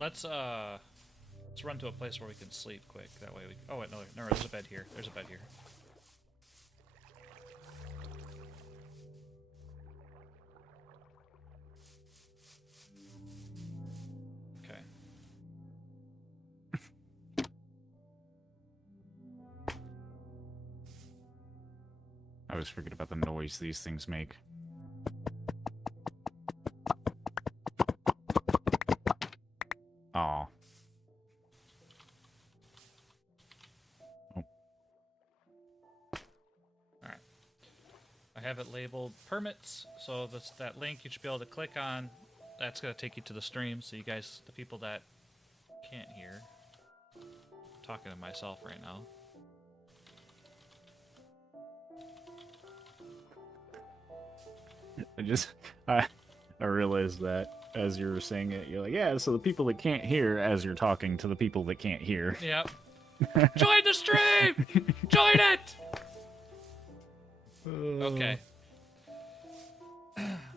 Let's run to a place where we can sleep quick. That way we. Oh wait, no, there's a bed here. There's a bed here. Okay. I always forget about the noise these things make. Aw. Oh. Alright. I have it labeled permits, so that link you should be able to click on. That's going to take you to the stream, so you guys, the people that can't hear. I'm talking to myself right now. I realized that as you were saying it, you're like, yeah, so the people that can't hear as you're talking to the people that can't hear. Yep. Join the stream! Join it! Okay.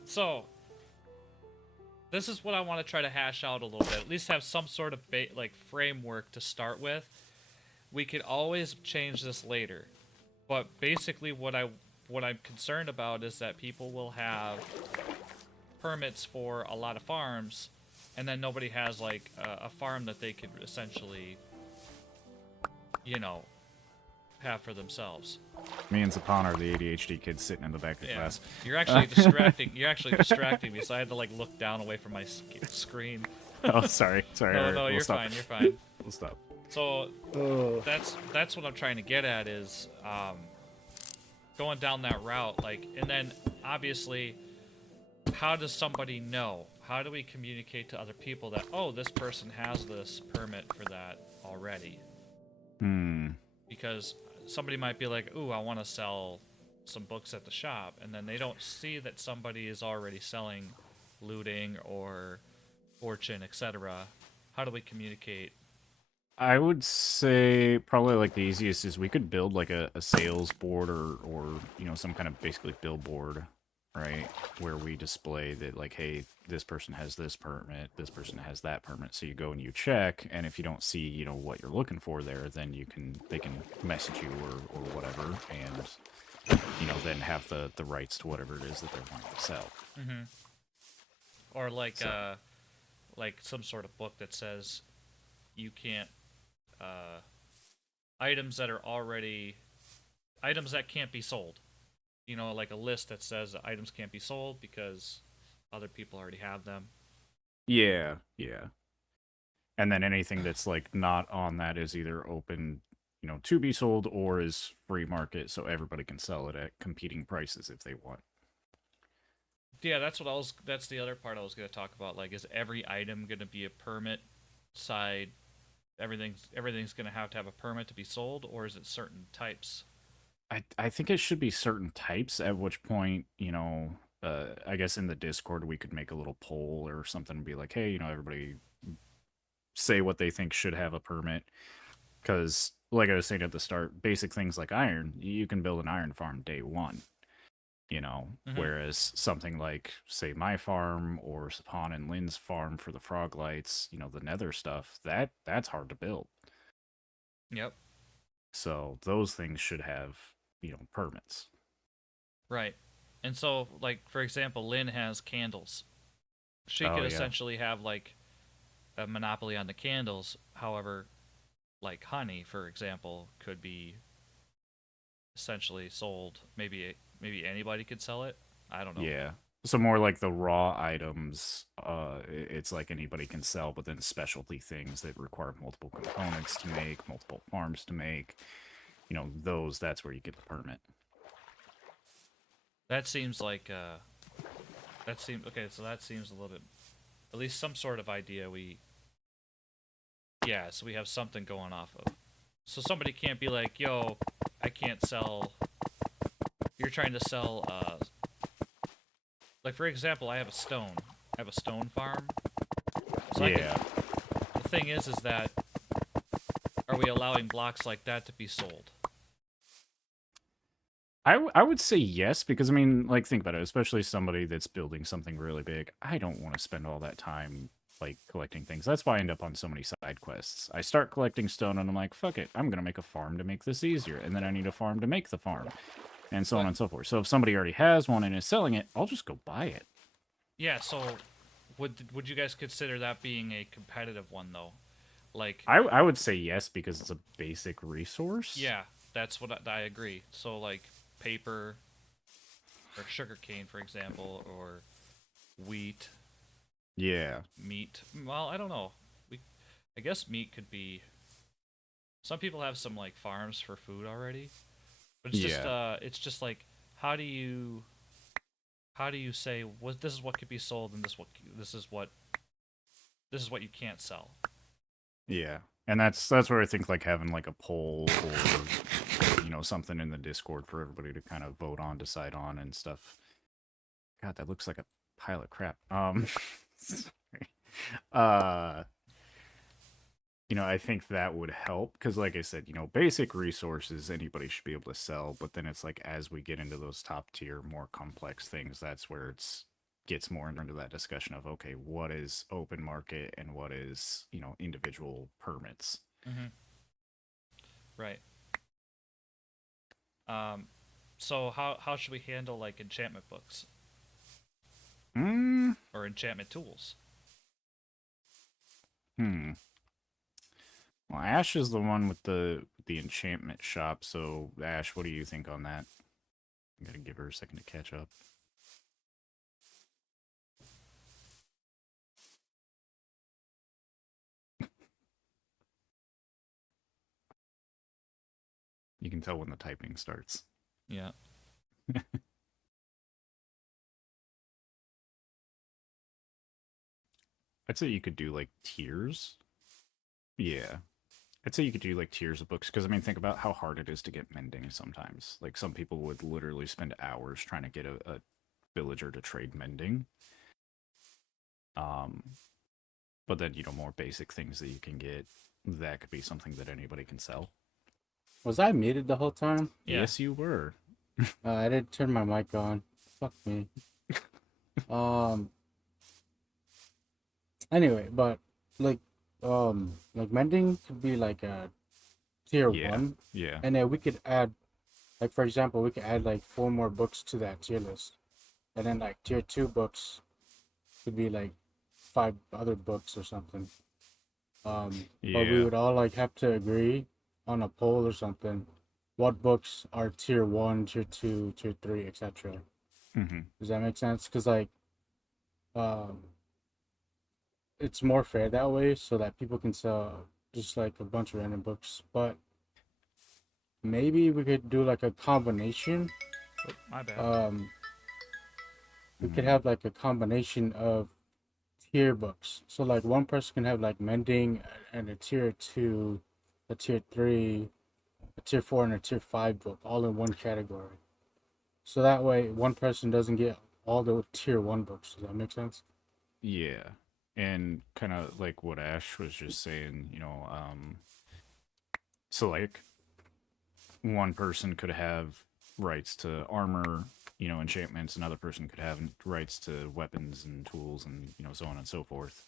So, this is what I want to try to hash out a little bit. At least have some sort of framework to start with. We could always change this later. But basically what I'm concerned about is that people will have permits for a lot of farms, and then nobody has like a farm that they could essentially, you know, have for themselves. Me and Zapan are the ADHD kids sitting in the back of class. You're actually distracting. You're actually distracting me, so I had to like look down away from my screen. Oh, sorry. No, Right, no, we'll you're stop. fine. You're fine. We'll stop. So that's what I'm trying to get at is going down that route, like, and then obviously, how does somebody know? How do we communicate to other people that, oh, this person has this permit for that already? Because somebody might be like, ooh, I want to sell some books at the shop, and then they don't see that somebody is already selling looting or fortune, etc. How do we communicate? I would say probably like the easiest is we could build like a sales board or you know, some kind of basically billboard, right? Where we display that like, hey, this person has this permit, this person has that permit. So you go and you check, and if you don't see, you know, what you're looking for there, then they can message you or whatever, and you know, then have the rights to whatever it is that they're wanting to sell. Mm-hmm. Or like some sort of book that says you can't items that can't be sold. You know, like a list that says items can't be sold because other people already have them. Yeah. And then anything that's like not on that is either open, you know, to be sold or is free market, so everybody can sell it at competing prices if they want. Yeah, that's the other part I was going to talk about. Like, is every item going to be a permit side? Everything's going to have a permit to be sold, or is it certain types? I think it should be certain types, at which point, you know, I guess in the Discord we could make a little poll or something and be like, hey, you know, everybody say what they think should have a permit. Because, like I was saying at the start, basic things like iron, you can build an iron farm day one. You know, whereas something like, say, my farm or Sapan and Lynn's farm for the frog lights, you know, the nether stuff, that's hard to build. Yep. So those things should have, you know, permits. Right. And so, like, for example, Lynn has candles. She could essentially have, like, a monopoly on the candles. However, like, honey, for example, could be essentially sold. Maybe anybody could sell it. I don't know. Yeah. So more like the raw items, it's like anybody can sell, but then specialty things that require multiple components to make, multiple farms to make, you know, that's where you get the permit. That seems like, okay, so that seems a little bit, at least some sort of idea so we have something going off of. So somebody can't be like, yo, I can't sell, you're trying to sell, like, for example, I have a stone farm. So yeah. The thing is that, are we allowing blocks like that to be sold? I would say yes, because, I mean, like, think about it, especially somebody that's building something really big. I don't want to spend all that time like collecting things. That's why I end up on so many side quests. I start collecting stone and I'm like, fuck it, I'm gonna make a farm to make this easier, and then I need a farm to make the farm, and so on But and so forth. So if somebody already has one and is selling it, I'll just go buy it. yeah, so would you guys consider that being a competitive one though? Like, I would say yes because it's a basic resource. yeah, that's what I agree. So like paper or sugarcane, for example, or wheat, Yeah. meat. Well, I don't know. I guess meat could be. Some people have some like farms for food already, but Yeah. it's just like how do you say what this is what could be sold and this is what you can't sell. Yeah. And that's where I think like having like a poll or something in the Discord for everybody to kind of vote on, decide on and stuff. God, that looks like a pile of crap. Sorry. Uh I think that would help because, like I said, basic resources anybody should be able to sell. But then it's like as we get into those top tier, more complex things, that's where it's gets more into that discussion of okay, what is open market and what is individual permits. Mm-hmm. Right. Um, so how should we handle like enchantment books Mm, or enchantment tools? hmm. Well, Ash is the one with the enchantment shop. So Ash, what do you think on that? I gotta give her a second to catch up. You can tell when the typing starts. Yeah. I'd say you could do like tiers. Yeah. I'd say you could do like tiers of books because I mean, think about how hard it is to get mending sometimes. Like some people would literally spend hours trying to get a villager to trade mending. Um, but then more basic things that you can get that could be something that anybody can sell. Was I muted the whole time? Yeah. Yes, you were. I didn't turn my mic on. Fuck me. um. Anyway, but like, like mending could be like a tier Yeah. 1, Yeah. and then we could add, like for example, we could add like 4 more books to that tier list, and then like tier 2 books could be like 5 other books or something. But we Yeah. would all like have to agree on a poll or something. What books are tier 1, tier 2, tier 3, etc. Mm-hmm. Does that make sense? Because like, um, it's more fair that way, so that people can sell just like a bunch of random books. But maybe we could do like a combination. Oh, my bad. We could have like a combination of tier books. So like one person can have like mending and a tier 2, a tier 3, a tier 4, and a tier 5 book all in one category. So that way one person doesn't get all the tier 1 books. Does that make sense? Yeah. And kind of like what Ash was just saying, so like one person could have rights to armor, enchantments, another person could have rights to weapons and tools and, so on and so forth.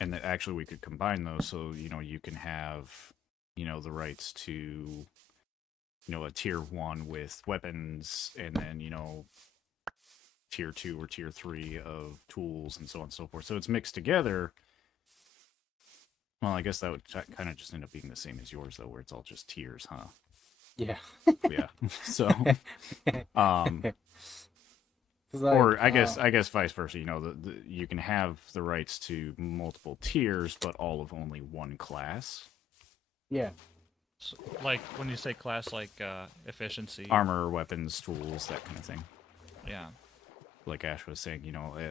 And that actually we could combine those so, you can have, the rights to, a tier 1 with weapons and then, tier 2 or tier 3 of tools and so on and so forth. So it's mixed together. Well, I guess that would kind of just end up being the same as yours, though, where it's all just tiers, huh? Yeah. Yeah. So, like, or I guess vice versa. You can have the rights to multiple tiers, but all of only one class. yeah. So, like when you say class, like efficiency, Armor, weapons, tools, that kind of thing. Yeah. Like Ash was saying,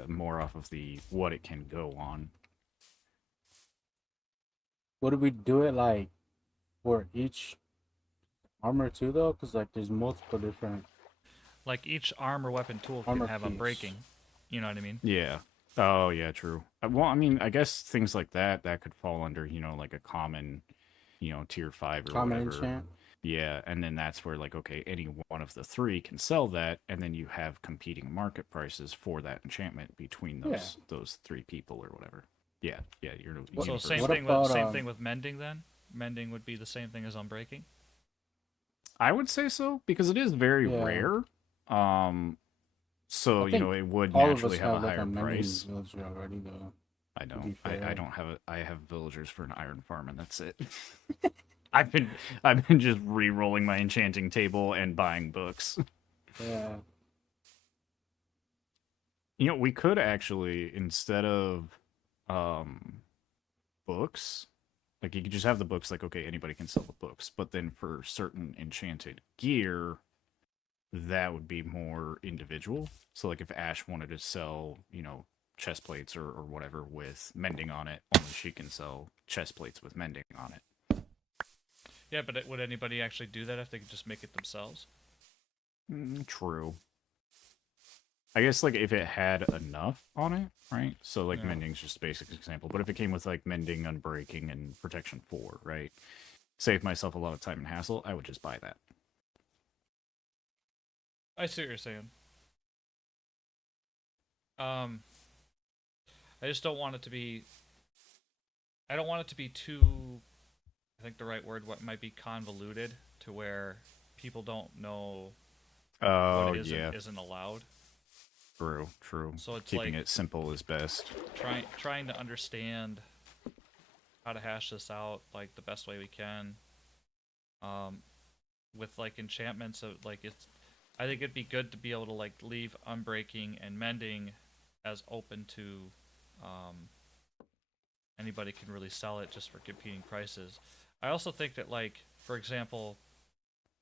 more off of the what it can go on. Would we do it like for each armor too though? Because like there's multiple different Like each armor weapon tool can armor have a piece. breaking. You know what I mean? Yeah. Oh, yeah, true. Well, I mean, I guess things like that could fall under, like a common, tier 5 or Common whatever. enchant. Yeah, and then that's where like, okay, any one of the three can sell that, and then you have competing market prices for that enchantment between Yeah. those three people or whatever. Yeah, you're What- So universal. what about, same thing with mending then. Mending would be the same thing as unbreaking. I would say so because it is very Yeah. rare. So I you think know it would all of naturally us have a have like higher a mending price. villager already, though. I To don't. be I fair. don't have it. I have villagers for an iron farm, and that's it. I've been just re-rolling my enchanting table and buying books. Yeah. You know, we could actually, instead of books, like you could just have the books like, okay, anybody can sell the books, but then for certain enchanted gear, that would be more individual. So like if Ash wanted to sell, you know, chest plates or whatever with mending on it, only she can sell chest plates with mending on it. Yeah, but would anybody actually do that if they could just make it themselves? True. I guess like if it had enough on it, right? So like Yeah. mending's just a basic example, but if it came with like mending, unbreaking, and protection 4, right? Save myself a lot of time and hassle, I would just buy that. I see what you're saying. I just don't want it to be. I don't want it to be too. I think the right word what might be convoluted to where people don't know Oh what is yeah, and isn't allowed. true. So it's Keeping like it simple is best. trying to understand how to hash this out like the best way we can. With like enchantments of like it's. I think it'd be good to be able to like leave unbreaking and mending as open to anybody can really sell it just for competing prices. I also think that like for example,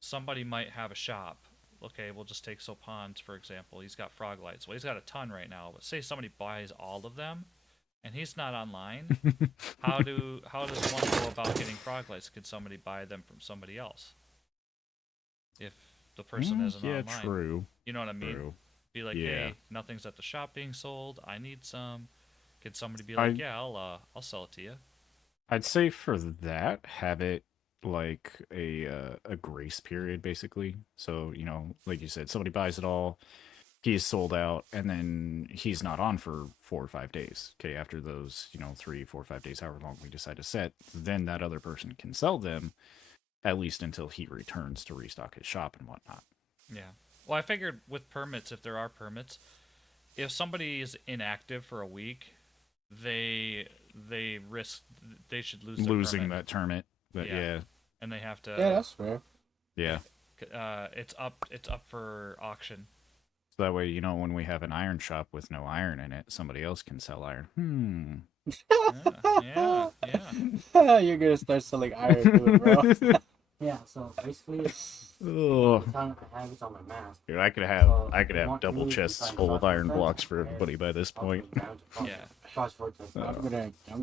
somebody might have a shop. Okay, we'll just take Sopant for example. He's got frog lights. Well, he's got a ton right now, but say somebody buys all of them and he's not online. how does one go about getting frog lights? Could somebody buy them from somebody else? If the person isn't yeah, online. true. You know what I mean? True. Be like, Yeah. hey, nothing's at the shop being sold. I need some. Could somebody be like, I- yeah, I'll sell it to you. I'd say for that, have it like a grace period basically. So, you know, like you said, somebody buys it all, he's sold out, and then he's not on for 4 or 5 days. Okay, after those, you know, 3, 4, 5 days, however long we decide to set, then that other person can sell them at least until he returns to restock his shop and whatnot. Yeah. Well, I figured with permits, if there are permits, if somebody is inactive for a week, they risk they should lose their Losing permit. that tournament. But Yeah. yeah. And they have to. Yeah, that's fair. Yeah. It's up for auction. So that way, you know, when we have an iron shop with no iron in it, somebody else can sell iron. Yeah. You're gonna start selling iron to it, bro. Yeah, so basically, Oh, the time I have is on my mask. dude, I could So, have want double me to chests try and full of shop iron first, blocks for and everybody by this I'll point. be down to cross- Yeah. cross vortex. I'm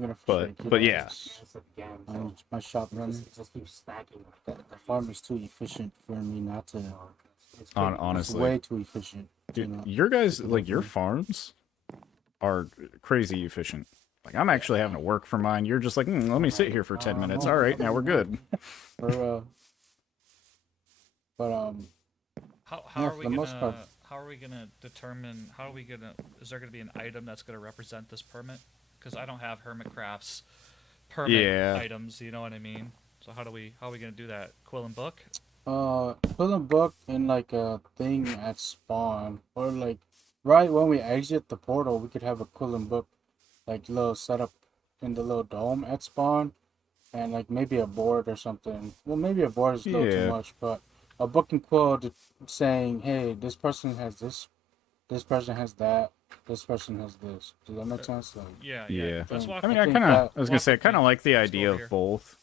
gonna But keep yeah. That's it again, so my shop running. it just keeps stacking. The farm is too efficient for me not to. It's On good. honestly, It's way too efficient. dude, You know? your guys like your farms are crazy efficient. Like I'm actually having to work for mine. You're just like, let me sit here for 10 minutes. All right, now we're good. For but How Yeah, are for we the most part. gonna determine? Is there gonna be an item that's gonna represent this permit? Because I don't have Hermitcraft's permit Yeah. items. You know what I mean? So how are we gonna do that? Quill and book? put a book in like a thing at spawn, or like right when we exit the portal, we could have a Quillen book, like little setup in the little dome at spawn, and like maybe a board or something. Well, maybe a board is a little Yeah. too much, but a book and quill saying, hey, this person has this person has that, this person has this. Does that make sense? Like, Yeah. Yeah. Let's I walk. I mean, I I think kind of, that- I was gonna say, I kind of like the Let's go idea over of here. both.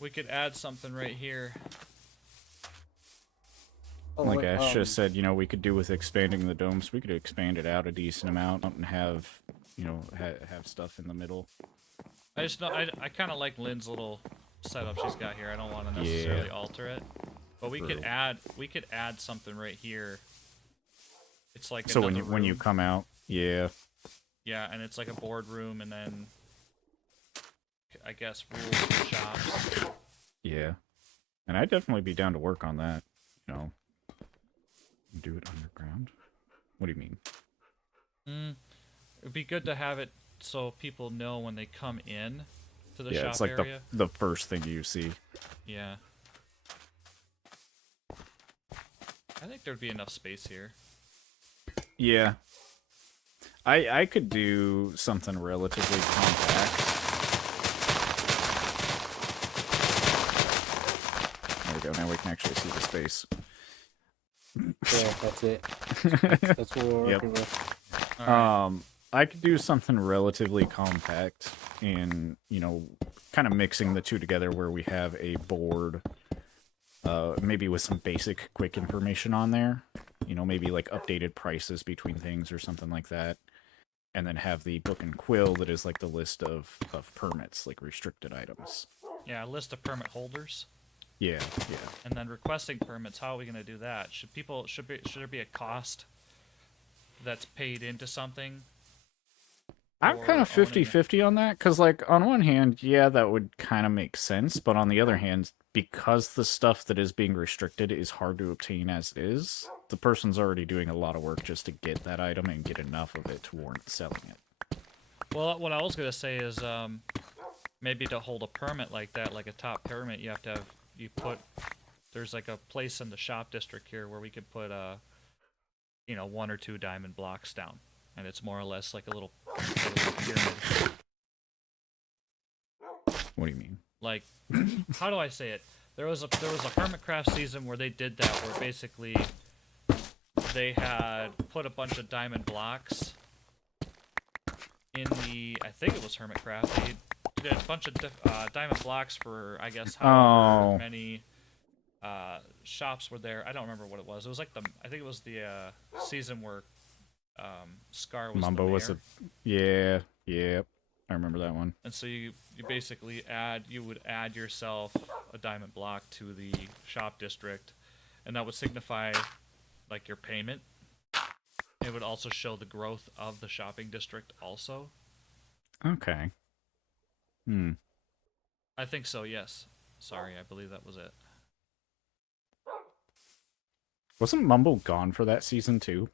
We could add something right here. oh, Like wait, Ash just said, you know, we could do with expanding the domes. We could expand it out a decent amount and have, you know, have stuff in the middle. I just know I kind of like Lynn's little setup she's got here. I don't want to Yeah. necessarily alter it. But we True. could add something right here. It's like So another when you room. come out, yeah. Yeah, and it's like a boardroom, and then I guess rules for shops. Yeah. And I'd definitely be down to work on that, you know. Do it underground? What do you mean? It'd be good to have it so people know when they come in to the Yeah, shop it's like area. the first thing you see. Yeah. I think there'd be enough space here. Yeah. I could do something relatively compact. There we go, now we can actually see the space. Yeah, that's it. That's what we're Yep. working with. All right. I could do something relatively compact in, you know, kind of mixing the two together where we have a board, maybe with some basic quick information on there. You know, maybe like updated prices between things or something like that. And then have the book and quill that is like the list of permits, like restricted items. Yeah, a list of permit holders. Yeah, yeah. And then requesting permits, how are we going to do that? Should there be a cost that's paid into something? I'm Or kind of owning 50-50 on that, because, like, on one hand, yeah, that would kind of make sense, but on the other hand, because the stuff that is being restricted is hard to obtain as it is, the person's already doing a lot of work just to get that item and get enough of it to warrant selling it. Well, what I was going to say is maybe to hold a permit like that, like a top permit, you have to have, there's like a place in the shop district here where we could put, 1 or 2 diamond blocks down. And it's more or less like a little pyramid. What do you mean? Like, how do I say it? There was a Hermitcraft season where they did that, where basically they had put a bunch of diamond blocks in the, I think it was Hermitcraft. They did a bunch of diamond blocks for, I guess, however many shops were there. I don't remember what it was. It was like I think it was the season where Scar was Mumbo the mayor. was a... Yeah. I remember that one. And so you basically would add yourself a diamond block to the shop district, and that would signify like your payment. It would also show the growth of the shopping district also. Okay. I think so, yes. Sorry, I believe that was it. Wasn't Mumbo gone for that season too?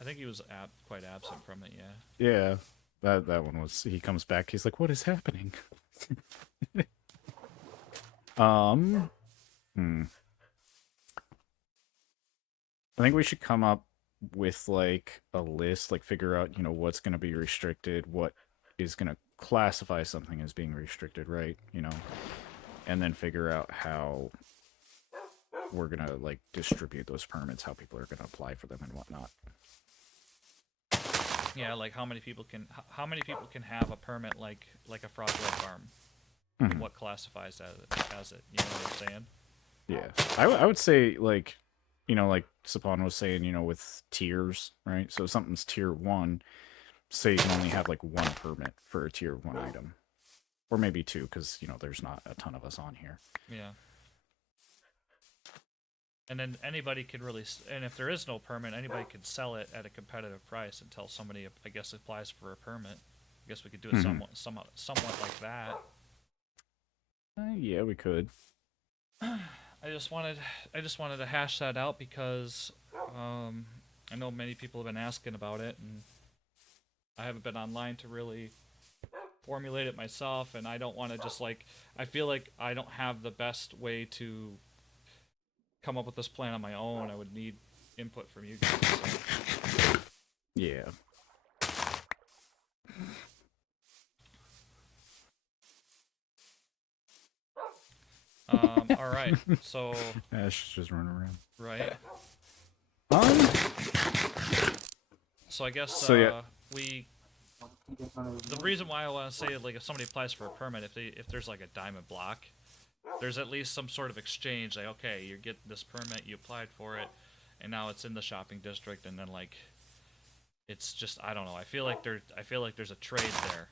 I think he was quite absent from it, yeah. Yeah. That one was, he comes back, he's like, what is happening? I think we should come up with like a list, like figure out, you know, what's going to be restricted, what is going to classify something as being restricted, right? You know, and then figure out how we're going to like distribute those permits, how people are going to apply for them and whatnot. Yeah, like how many people can have a permit like a fraudulent farm? And what classifies as it? You know what I'm saying? Yeah, I would say, like, you know, like Sapon was saying, you know, with tiers, right? So something's tier 1, say you can only have like 1 permit for a tier 1 item, or maybe 2, because, you know, there's not a ton of us on here. Yeah. And then anybody could really, and if there is no permit, anybody could sell it at a competitive price until somebody, I guess, applies for a permit. I guess we could do it somewhat like that. Yeah, we could. I just wanted to hash that out because I know many people have been asking about it, and I haven't been online to really formulate it myself, and I don't want to just like, I feel like I don't have the best way to come up with this plan on my own. I would need input from you guys. So. Yeah. All right. So. Ash just running around. Right. So I guess yeah. The reason why I want to say, like, if somebody applies for a permit, if there's like a diamond block, there's at least some sort of exchange. Like, okay, you get this permit, you applied for it, and now it's in the shopping district, and then like, it's just, I don't know. I feel like there's a trade there.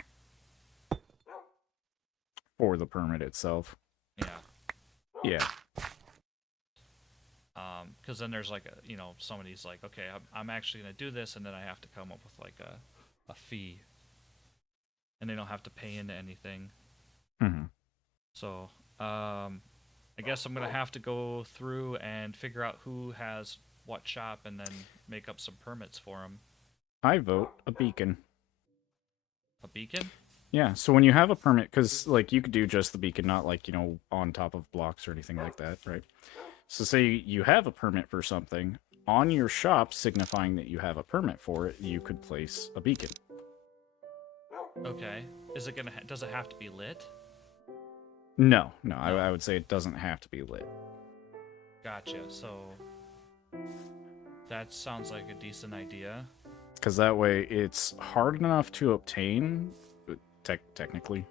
for the permit itself. Yeah. Yeah. Because then there's like somebody's like, okay, I'm actually gonna do this, and then I have to come up with like a fee, and they don't have to pay into anything. Mm-hmm. So I guess I'm gonna have to go through and figure out who has what shop, and then make up some permits for them. I vote a beacon. A beacon? Yeah, so when you have a permit, because like you could do just the beacon, not like on top of blocks or anything like that, right? So say you have a permit for something on your shop, signifying that you have a permit for it, you could place a beacon. Okay. Is it does it have to be lit? No, I would say it doesn't have to be lit. Gotcha. So that sounds like a decent idea. Because that way it's hard enough to obtain. Technically,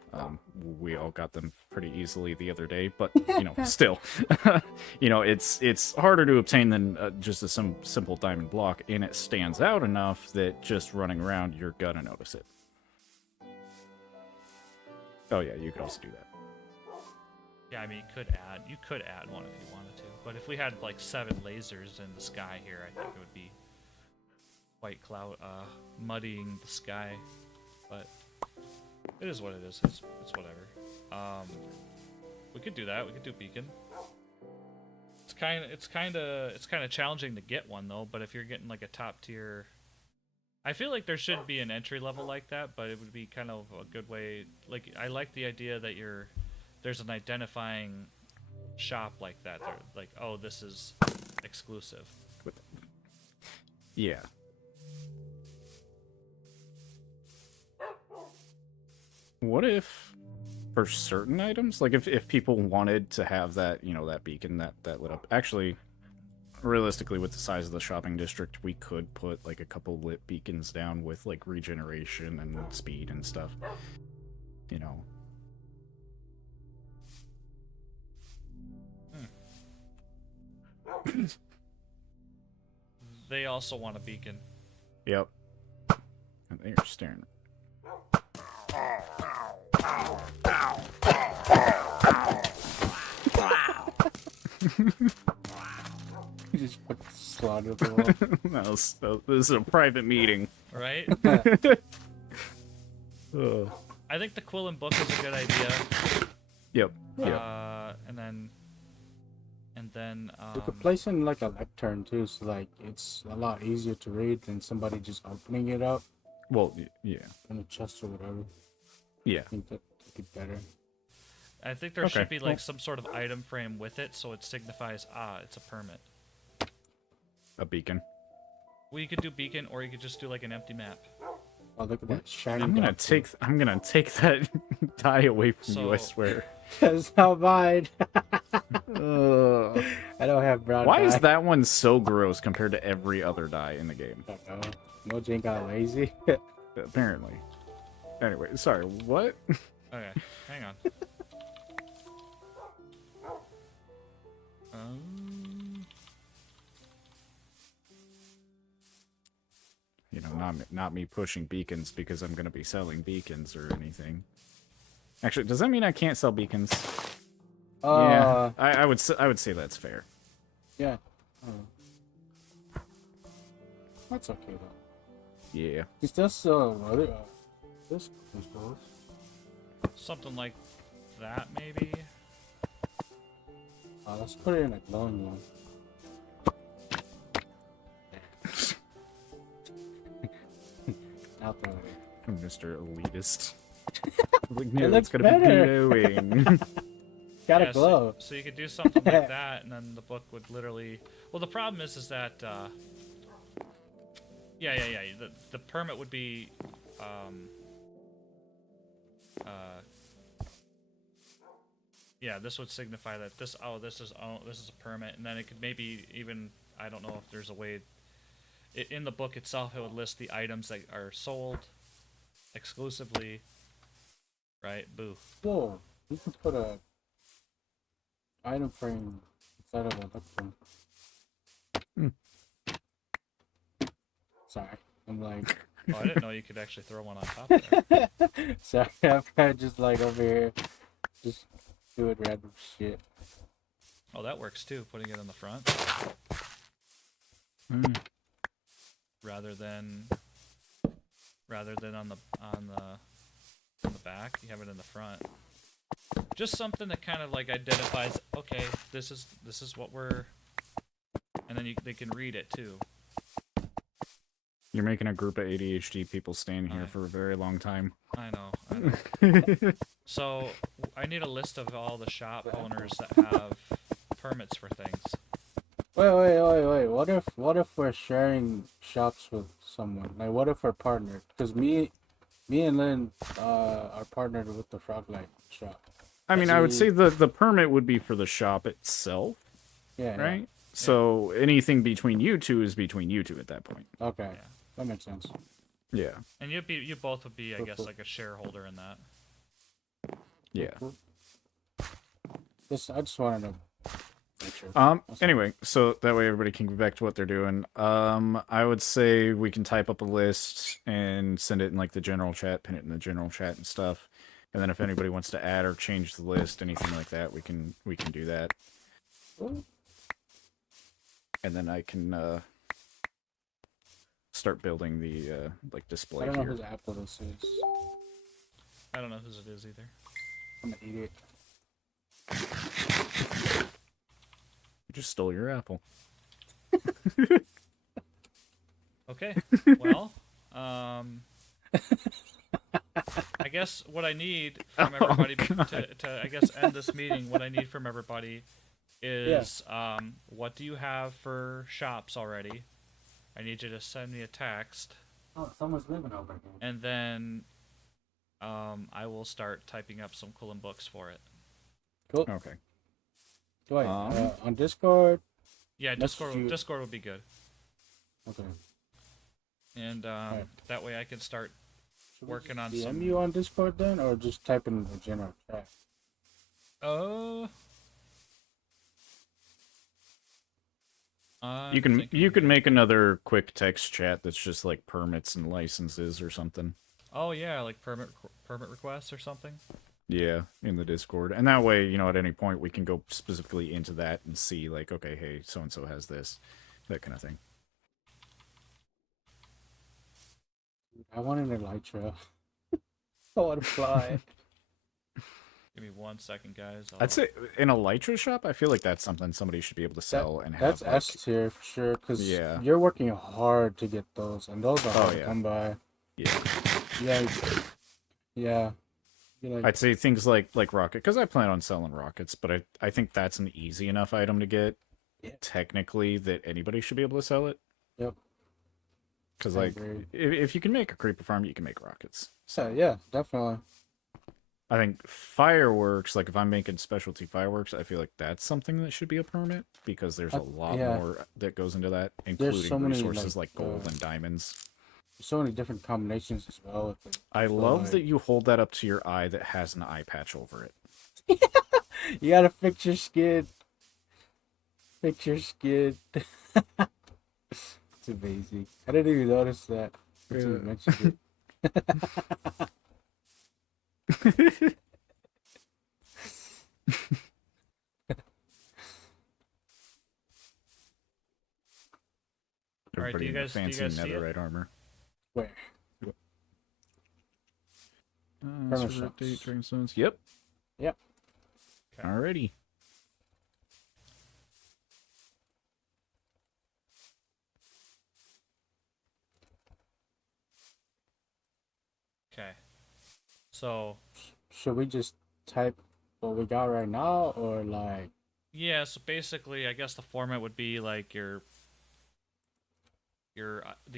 we all got them pretty easily the other day, but still, it's harder to obtain than just a simple diamond block, and it stands out enough that just running around, you're gonna notice it. Oh yeah, you could also do that. Yeah, I mean, you could add one if you wanted to, but if we had like 7 lasers in the sky here, I think it would be white cloud, muddying the sky, but. It is what it is. It's whatever. We could do that. We could do beacon. It's kind of challenging to get one though. But if you're getting like a top tier, I feel like there should be an entry level like that. But it would be kind of a good way. Like I like the idea that there's an identifying shop like that. They're like, oh, this is exclusive. Yeah. What if, for certain items, like if people wanted to have that, that beacon that lit up, actually, realistically, with the size of the shopping district, we could put like a couple lit beacons down with like regeneration and speed and stuff. They also want a beacon. Yep. And they're staring. You just fucking slaughtered the wall. This is a private meeting. Right? Ugh. I think the Quillen book is a good idea. Yep. And then You could place in like a lectern too, so like it's a lot easier to read than somebody just opening it up Well, yeah. in a chest or whatever. Yeah. I think that would be better. I think there Okay, should be like well- some sort of item frame with it, so it signifies it's a permit. A beacon. Well, you could do beacon, or you could just do like an empty map. Oh, look at that shiny. I'm gonna take that die away from you, I So- swear. That's not mine. Ugh. I don't have brown. Why is dye. that one so gross compared to every other die in the game? I don't know. Mojang got lazy. Apparently. Anyway, sorry, what? Okay, hang on. Not me pushing beacons because I'm gonna be selling beacons or anything. Actually, does that mean I can't sell beacons? Yeah, I would say that's fair. Yeah. That's okay though. Yeah. Is this this goes? Something like that, maybe. Let's put it in a glowing one. Out there. Mr. Elitist. Like, no, It it's looks gonna better. be glowing. Gotta Yeah, glow. So you could do something like that, and then the book would literally. Well, the problem is that. Yeah. The permit would be. Yeah, this would signify that this is a permit, and then it could maybe even, I don't know if there's a way. In the book itself, it would list the items that are sold exclusively. Right? Boo. Whoa. You can put a item frame inside of a lectern. Sorry. I'm like Oh, I didn't know you could actually throw one on top of there. sorry, I'm just like over here Just do it random shit. Oh, that works too. Putting it in the front Mm. rather than on the back. You have it in the front. Just something that kind of like identifies. Okay, this is what we're. And then they can read it too. You're making a group of ADHD people stand here Aye. for a very long time. I know. So I need a list of all the shop owners that have permits for things. Wait. What if we're sharing shops with someone? Like, what if we're partnered? Because me and Lynn are partnered with the Froglight shop. I mean, I would say See- the permit would be for the shop itself, Yeah. right? So anything between you two is between you two at that point. Yeah. Okay. Yeah. That makes sense. Yeah. And you both would be, I Cool, guess, cool. like a shareholder in that. Yeah. I just wanted to make sure. Anyway, so that way everybody can get back to what they're doing. I would say we can type up a list and send it in like the general chat, pin it in the general chat and stuff. And then if anybody wants to add or change the list, anything like that, we can do that. Cool. And then I can start building the like display I don't know here. whose apple this is. I don't know whose it is either. I'm gonna eat it. You just stole your apple. Okay. Well, I guess what I need from everybody to I guess end this meeting, what I need from everybody is what do you have for shops already? I need you to send me a text, Oh, someone's living over here. and then I will start typing up some cool books for it. Cool. Okay. Wait, Um, on Discord. Yeah, Message you- Discord would be good, Okay. and Alright. that way I can start Should we working on DM some. you on Discord then, or just type in the general chat? I'm You can thinking- make another quick text chat that's just like permits and licenses or something. Oh yeah, like permit requests or something. Yeah, in the Discord. And that way, you know, at any point we can go specifically into that and see like, okay, hey, so and so has this, that kind of thing. I want an Elytra. I want to fly. Give me 1 second, guys. I'd say in a Elytra shop, I feel like that's something somebody should be able to sell and have. That's like, S tier for sure, because Yeah. you're working hard to get those, and those are hard to yeah. come by. Yeah. Yeah. Yeah. You're like, I'd say things like rocket, because I plan on selling rockets, but I think that's an easy enough item to get, Yeah. technically, that anybody should be able to sell it. Yep. Because I like, agree. if you can make a creeper farm, you can make rockets. So yeah, definitely. I think fireworks, like if I'm making specialty fireworks, I feel like that's something that should be a permit because there's a lot yeah. more that goes into that, There's including so many, resources like like, gold and diamonds. So many different combinations as well with it. I So, love like, that you hold that up to your eye that has an eye patch over it. you gotta fix your skin. Fix your skin. It's amazing. I didn't even notice that until you Yeah. mentioned it. All right, do Everybody you in the guys- do you fancy guys see it? netherite armor. Where? Server shops. update, Dragonstones. Yep. Yep. Okay. Alrighty. Okay. So Should we just type what we got right now, or like? yeah, so basically, I guess the format would be like the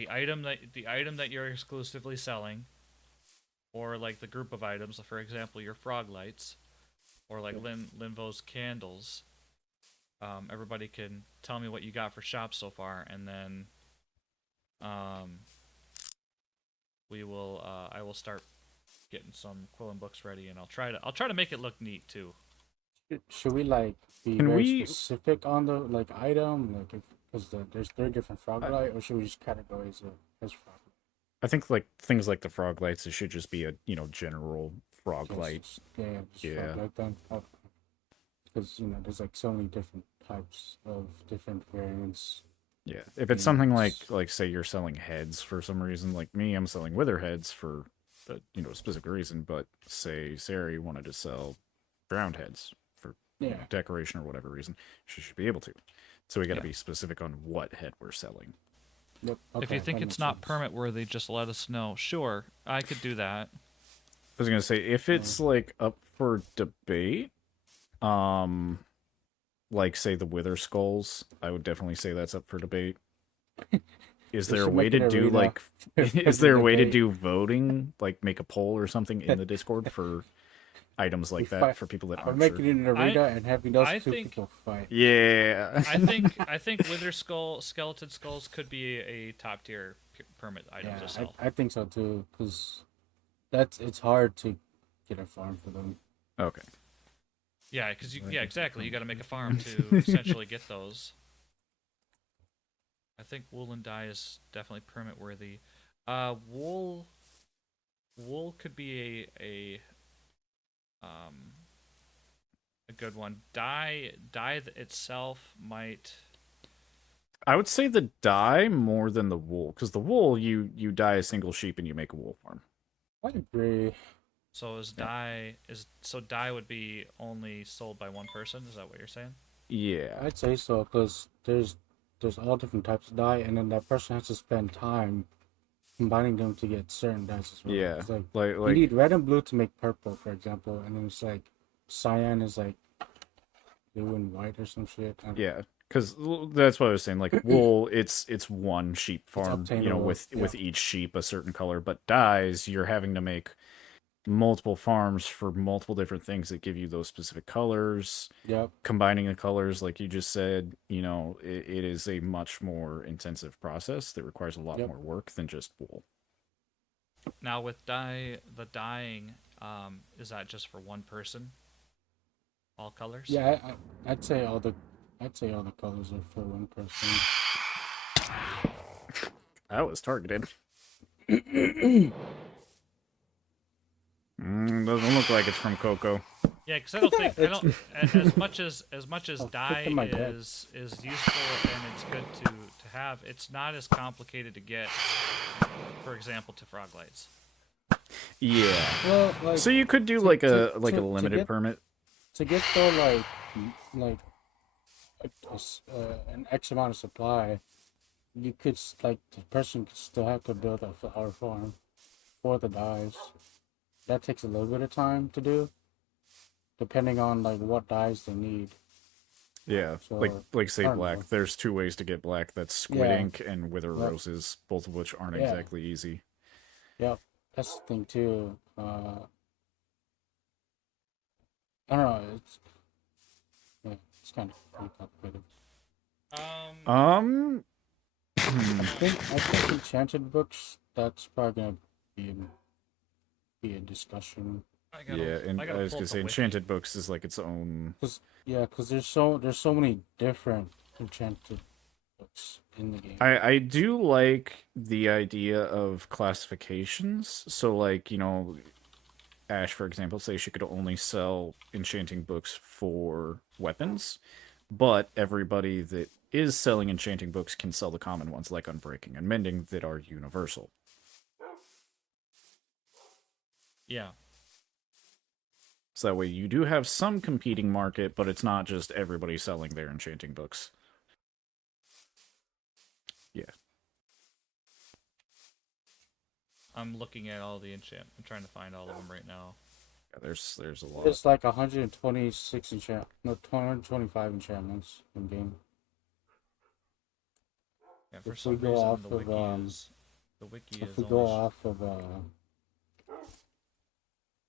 item that you're exclusively selling, or like the group of items. So for example, your frog lights, or like Linvo's candles. Everybody can tell me what you got for shops so far, and then we will I will start getting some quilling books ready, and I'll try to make it look neat too. Should we like be Can very we- specific on the like item, like if because there's 3 different frog light, or should we just categorize it as frog light? I think like things like the frog lights, it should just be a general frog light. Yeah, just Yeah. like them. Because there's like so many different types of different variants. Yeah, if it's something Yes. like say you're selling heads for some reason, like me, I'm selling wither heads for a specific reason. But say Sari wanted to sell ground heads for Yeah. decoration or whatever reason, she should be able to. So we got to Yeah. be specific on what head we're selling. Yep. If you Okay, think that it's makes not sense. permit worthy, just let us know. Sure, I could do that. I was gonna say if it's like up for debate, like say the wither skulls, I would definitely say that's up for debate. Is We there a should way make to an do arena like for is the there a way to debate. do voting, like make a poll or something in the Discord for items We like that fight. for people that Or aren't make sure? it in an arena and having those I two think- people fight. Yeah. I think wither skull, skeleton skulls could be a top tier permit item Yeah, to sell. I think so too. Because it's hard to get a farm for them. Okay. Yeah, because Right. yeah, exactly. You got to make a farm to essentially get those. I think wool and dye is definitely permit worthy. Wool could be a good one. Dye itself might. I would say the dye more than the wool, because the wool you dye a single sheep and you make a wool farm. I agree. So dye would be only sold by one person? Is that what you're saying? Yeah. I'd say so because there's all different types of dye, and then that person has to spend time combining them to get certain dyes as well. Yeah. It's like Like you need red and blue to make purple, for example, and then it's like cyan is like blue and white or some shit. I don't- yeah, because that's what I was saying. Like wool, it's one sheep farm, obtainable, with each sheep a certain color. But dyes, you're having to make multiple farms for multiple different things that give you those specific colors. Yep. Combining the colors, like you just said, it is a much more intensive process that requires a lot Yep. more work than just wool. Now with the dyeing, is that just for one person? All colors? Yeah, I'd say all the colors are for one person. That was targeted. Doesn't look like it's from Coco. Yeah, because I don't think as much as Oh, dye look at my deck. is useful and it's good to have, it's not as complicated to get. For example, to frog lights. Yeah. Well, like So you could do to- like to- a to limited get- permit. to get though like an X amount of supply, you could the person could still have to build a flower farm for the dyes. That takes a little bit of time to do, depending on like what dyes they need. Yeah, So, like say I don't black. know. There's two ways to get black. That's squid Yeah. ink and wither Yep. roses, both of which aren't Yeah. exactly easy. Yep, that's the thing too. I don't know. It's kind of complicated. I think enchanted books. That's probably gonna be a discussion. Yeah, and I was pull gonna up say the wiki. enchanted books is like its own. Because there's so many different enchanted books in the game. I do like the idea of classifications. So like Ash, for example, say she could only sell enchanting books for weapons, but everybody that is selling enchanting books can sell the common ones like Unbreaking and Mending that are universal. Yeah. So that way you do have some competing market, but it's not just everybody selling their enchanting books. Yeah. I'm looking at all the I'm trying to find all of them right now. Yeah, there's a lot. There's like 225 enchantments in game. Yeah, for If some we go reason off the of, wiki is If we go only off of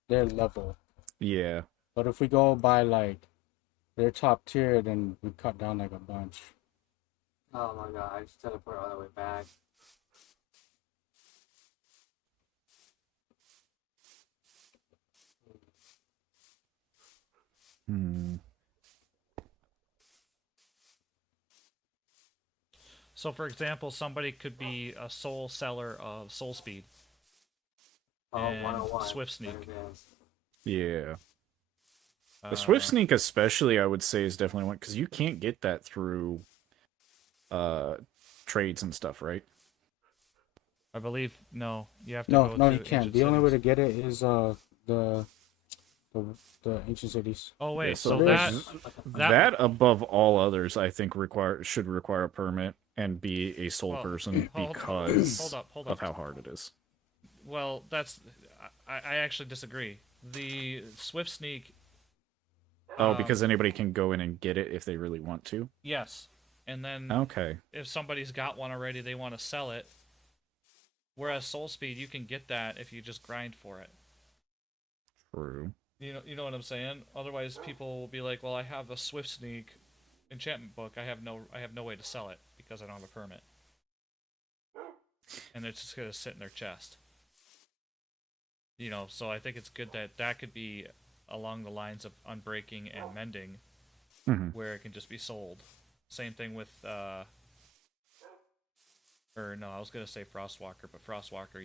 their level, Yeah. but if we go by like their top tier, then we cut down like a bunch. Oh my god, I just teleport all the way back. So, for example, somebody could be a soul seller of soul speed Oh, and 101. swift sneak. Very advanced. Yeah. The Swift Uh, Sneak especially, I would say, is definitely one, because you can't get that through trades and stuff, right? I believe no. You have to No, go no, you through can't. ancient The only way cities. to get it is the the, the ancient cities. Oh Yeah, wait, so so there's- that that that above all others, I think should require a permit and be a sole well, person hold because hold of up. how hard it is. Well, that's I actually disagree. The Swift Sneak, Oh, because anybody can go in and get it if they really want to. yes, and then Okay. if somebody's got one already, they want to sell it. Whereas Soul Speed, you can get that if you just grind for it. True. You know what I'm saying? Otherwise, people will be like, "Well, I have a Swift Sneak enchantment book. I have no way to sell it because I don't have a permit." And it's just gonna sit in their chest. So I think it's good that that could be along the lines of unbreaking and mending, Hmm. where it can just be sold. Same thing with, or no, I was gonna say Frostwalker, but Frostwalker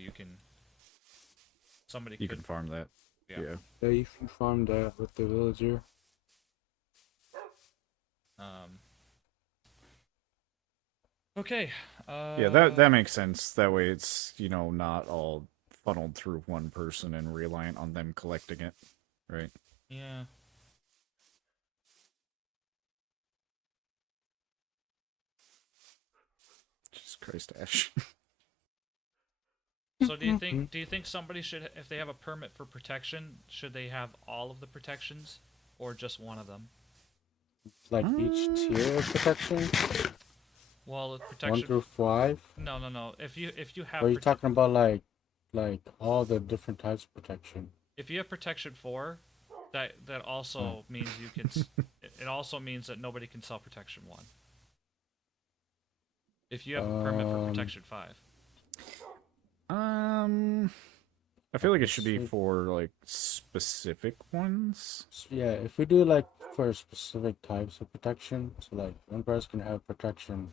somebody You could, can farm that. yeah. Yeah. Yeah, you can farm that with the villager. Okay. Yeah, that makes sense. That way it's, not all funneled through one person and reliant on them collecting it, right? Yeah. Jesus Christ, Ash. So do you think somebody should, if they have a permit for protection, should they have all of the protections or just one of them? Like each tier of protection, Well, the 1 protection. through 5. No. If you have Or are you talking about like all the different types of protection? if you have protection 4, that also means you can. It also means that nobody can sell protection 1. If you have a permit for protection 5. I feel like it should be for like specific ones. Yeah, if we do like for specific types of protection, so like one person can have protection,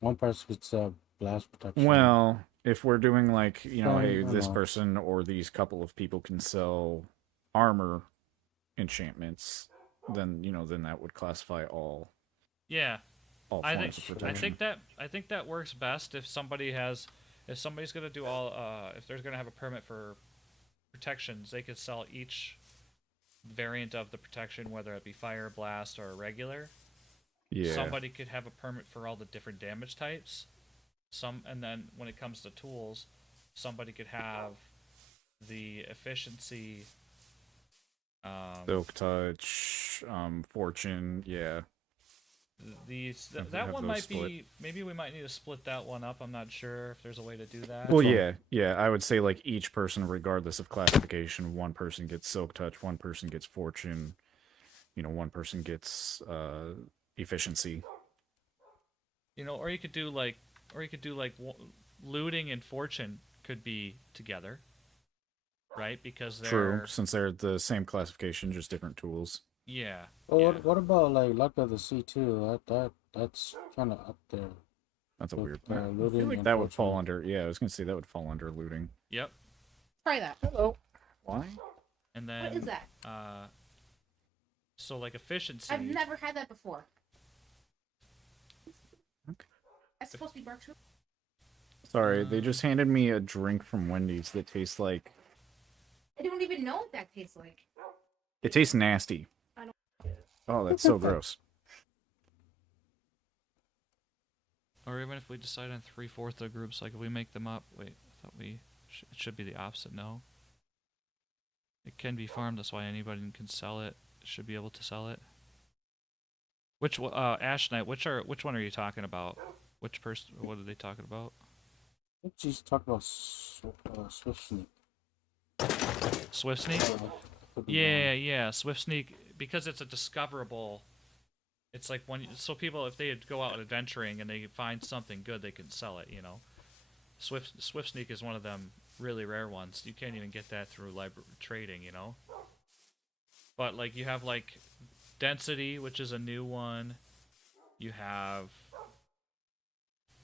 one person gets blast protection. Well, if we're doing like, hey, I this know. person or these couple of people can sell armor enchantments, then then that would classify all Yeah, forms of protection. I think that works best if if somebody's gonna do all if they're gonna have a permit for protections, they could sell each variant of the protection, whether it be fire, blast, or regular. Yeah. Somebody could have a permit for all the different damage types. And then when it comes to tools, somebody could have the efficiency. Silk touch, fortune, yeah. That have one those might split. be. Maybe we might need to split that one up. I'm not sure if there's a way to do that. Well, yeah. I would say like each person, regardless of classification, one person gets silk touch, one person gets fortune, one person gets efficiency. Or you could do like, looting and fortune could be together, right? Because they're True, since they're the same classification, just different tools. yeah. Well, yeah. what about like Luck of the Sea too? That's kind of up there. That's a With, weird. uh, I looting feel like and that would fall fortune. under. Yeah, I was gonna say that would fall under looting. Yep. Try that. Hello. Why? And then What is that? so like efficiency. I've never had that before. Okay. That's supposed to be dark soup. Sorry, they just handed me a drink from Wendy's that tastes like. I don't even know what that tastes like. It tastes nasty. I don't- Oh, that's so gross. Or even if we decide on 3/4 of groups, like if we make them up. Wait, I thought it should be the opposite. No. It can be farmed. That's why anybody can sell it. Should be able to sell it. Which Ash Knight? Which one are you talking about? Which person? What are they talking about? I think she's talking about Swift Sneak. Swift Sneak. Could be Yeah, wrong. yeah. Swift Sneak, because it's a discoverable. It's like so people, if they go out adventuring and they find something good, they can sell it. Swift Sneak is one of them really rare ones. You can't even get that through trading. But like you have like Density, which is a new one. You have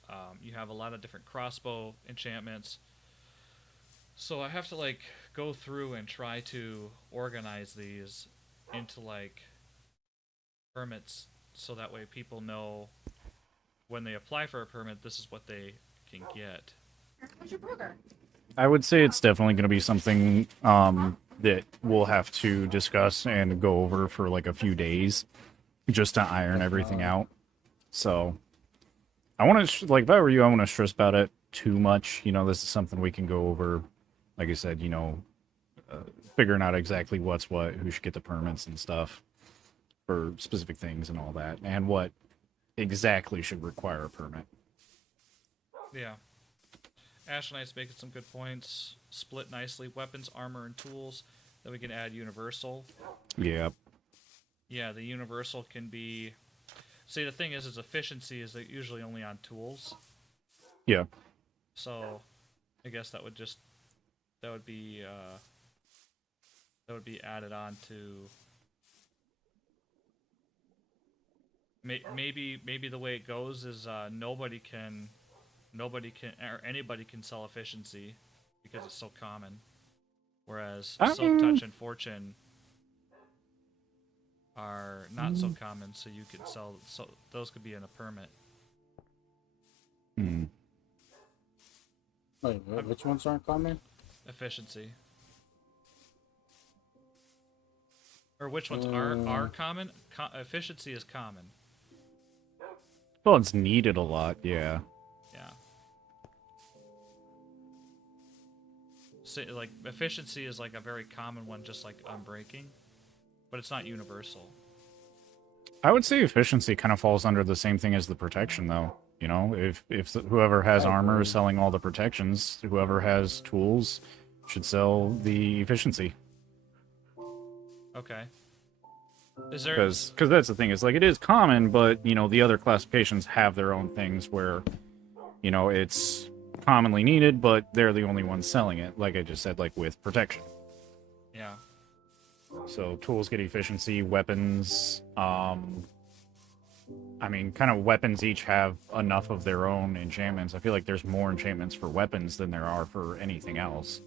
a lot of different crossbow enchantments. So I have to like go through and try to organize these into like permits so that way people know when they apply for a permit this is what they can get. What's your burger? I would say it's definitely going to be something that we'll have to discuss and go over for like a few days just to iron everything out. So I want to, like, if I were you, I want to stress about it too much. You know, this is something we can go over, like I said, you know, figuring out exactly what's what, who should get the permits and stuff for specific things and all that, and what exactly should require a permit. Yeah. Ash Knight's making some good points. Split nicely. Weapons, armor, and tools. Then we can add universal. Yeah. Yeah, the universal can be... See, the thing is efficiency is usually only on tools. Yeah. So, I guess that would be added on to... Maybe the way it goes is nobody can or anybody can sell efficiency because it's so common, whereas Silk Touch and Fortune are not so common, so you could sell, so those could be in a permit. Hmm. Wait, which ones aren't common? Efficiency. Or which ones are common? Efficiency is common. Well, it's needed a lot, yeah. Yeah. So, like, efficiency is like a very common one, just like unbreaking, but it's not universal. I would say efficiency kind of falls under the same thing as the protection, though. You know, if whoever has armor is selling all the protections, whoever has tools should sell the efficiency. Okay. Is there... Because that's the thing, is like it is common, but you know the other classifications have their own things where, you know, it's commonly needed, but they're the only ones selling it. Like I just said, like with protection. Yeah. So tools get efficiency, weapons. I mean, kind of weapons each have enough of their own enchantments. I feel like there's more enchantments for weapons than there are for anything else.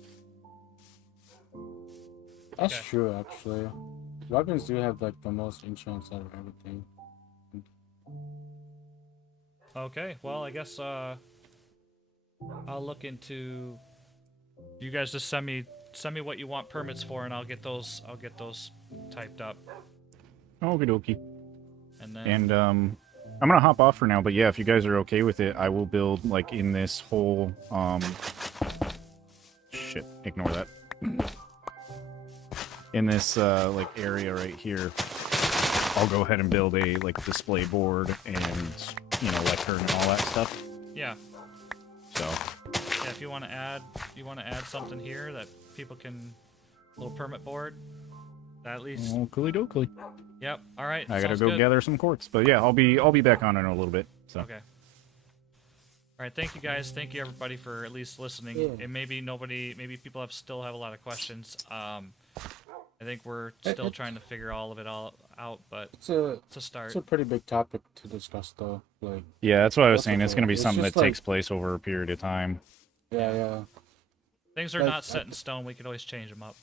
That's Okay. true, actually. Weapons do have like the most enchants out of everything. Okay, well, I guess I'll look into... You guys just send me what you want permits for, and I'll get those typed up. Okie dokie. And then... And I'm gonna hop off for now, but yeah, if you guys are okay with it, I will build like in this whole shit, ignore that. In this like area right here, I'll go ahead and build a like display board and, you know, lectern and all that stuff. Yeah. So Yeah, if you want to add something here that people can, little permit board, at least. Coolly dokley. Yep. All right. I gotta sounds go good. gather some quartz, but yeah, I'll be back on in a little bit. So. Okay. All right. Thank you guys. Thank you everybody for at least listening. Yeah. And maybe people still have a lot of questions. I think we're still trying to figure all of it all out, but It's a start. It's a pretty big topic to discuss, though. Like, Yeah, that's what I was That's saying. It's okay. gonna be It's something that just takes place over a period of time. yeah. Things are like, not set in stone. We can always change them up.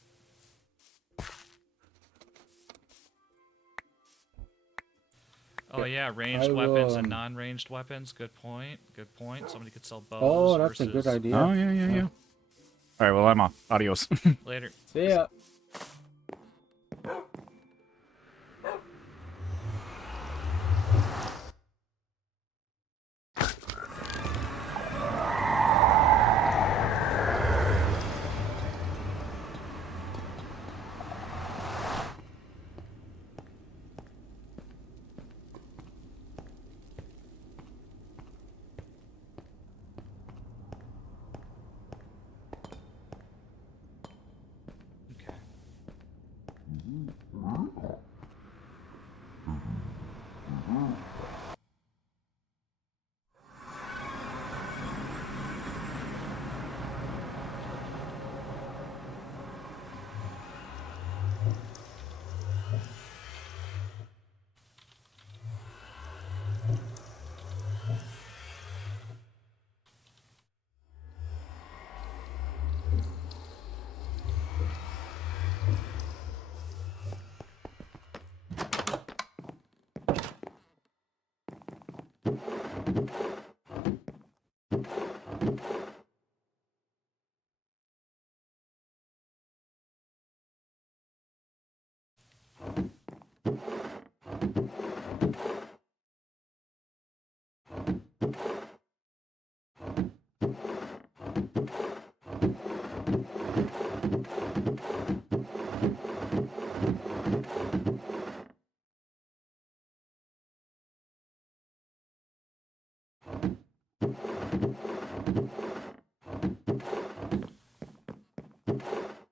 Oh yeah, ranged I will, weapons and non-ranged weapons. Good point. Good point. Somebody could sell bows. Oh, that's a versus... good idea. Oh yeah. All right, well I'm off. Adios. Later. See ya. Okay.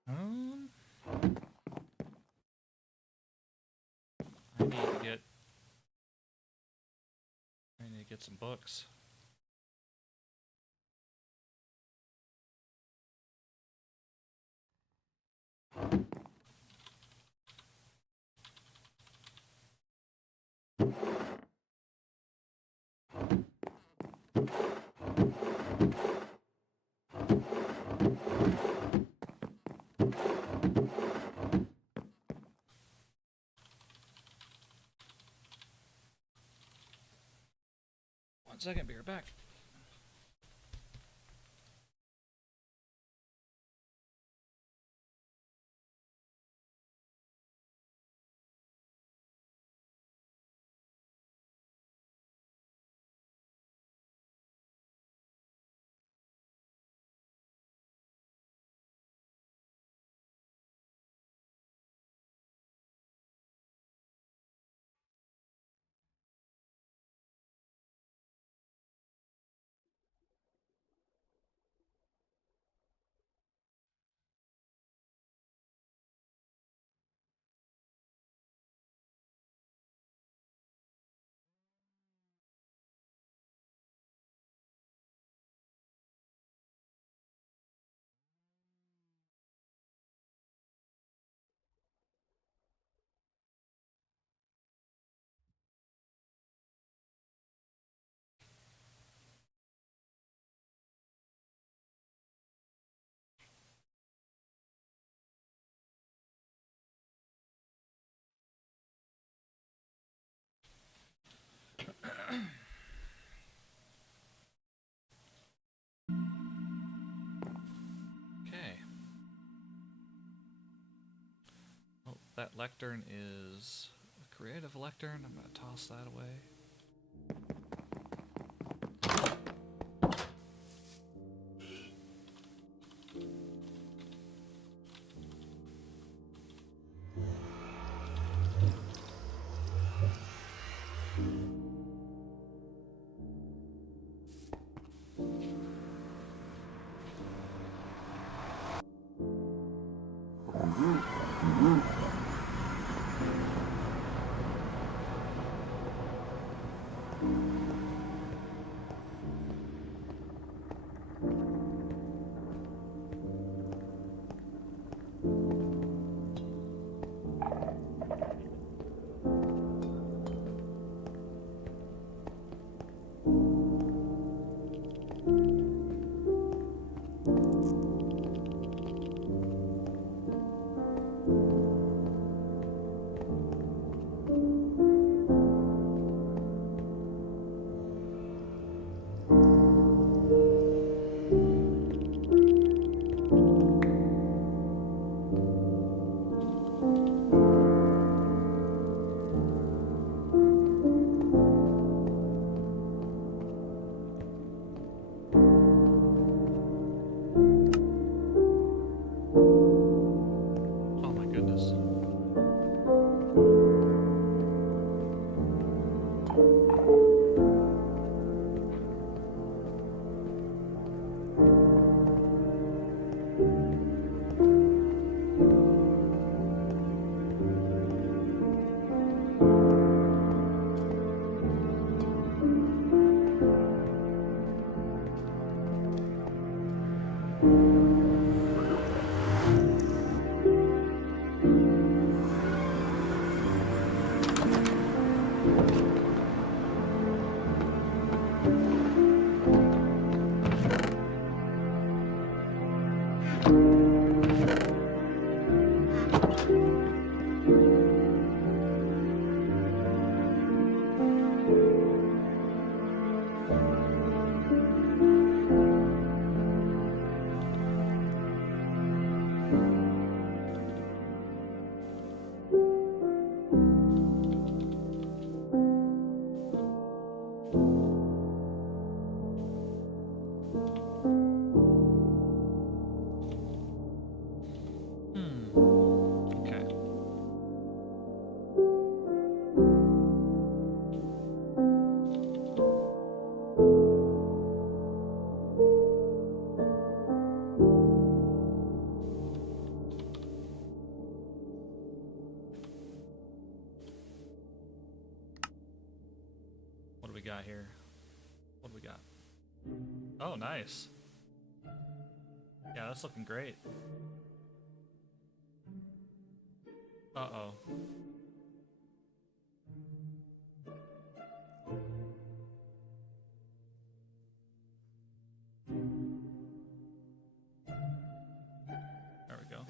Um, I need to get. I need to get some books. One second, be right back. Okay. Oh, that lectern is a creative lectern. I'm gonna toss that away. What do we got? Oh, nice. Yeah, that's looking great. Uh-oh. There we go.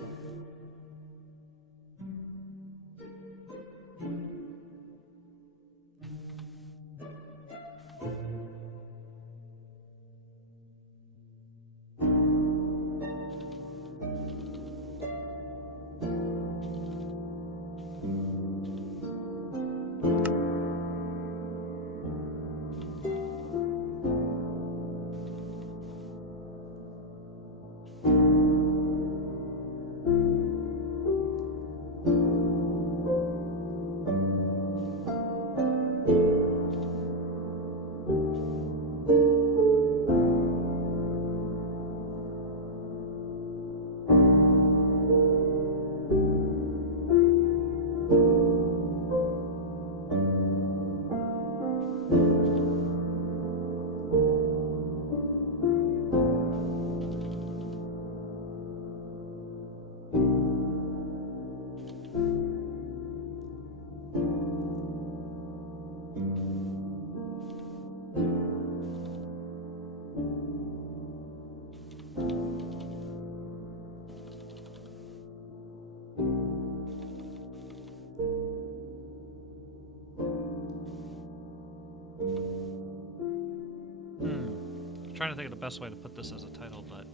Trying to think of the best way to put this as a title, but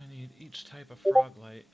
I need each type of frog light.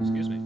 Excuse me.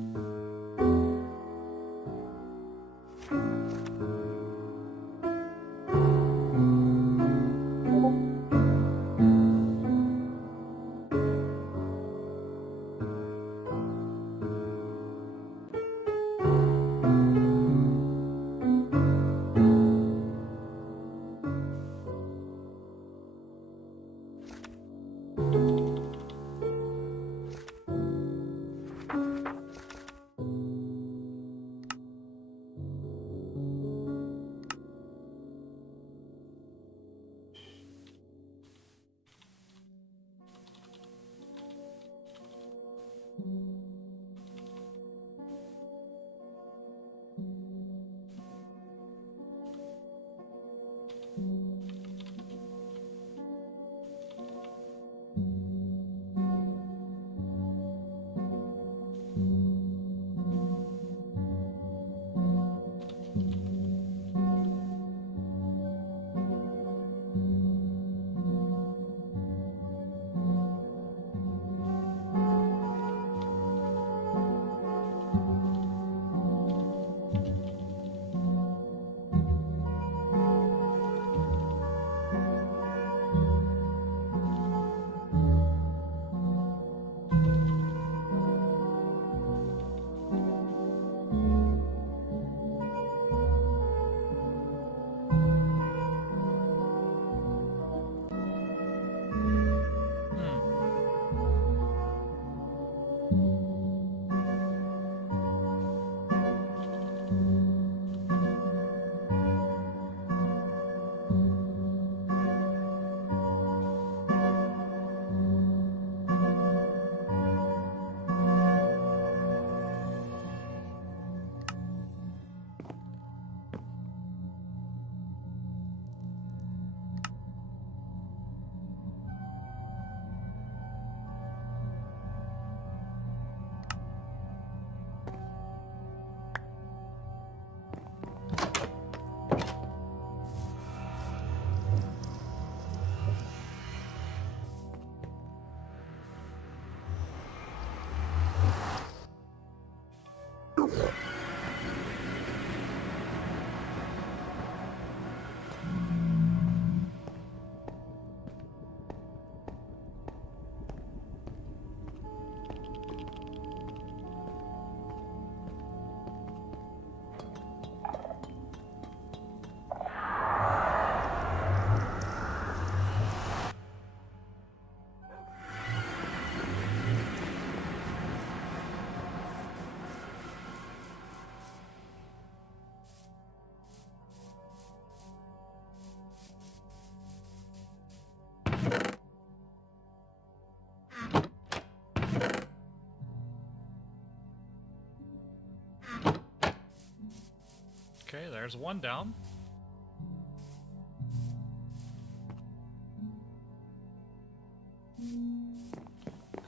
Okay, there's one down.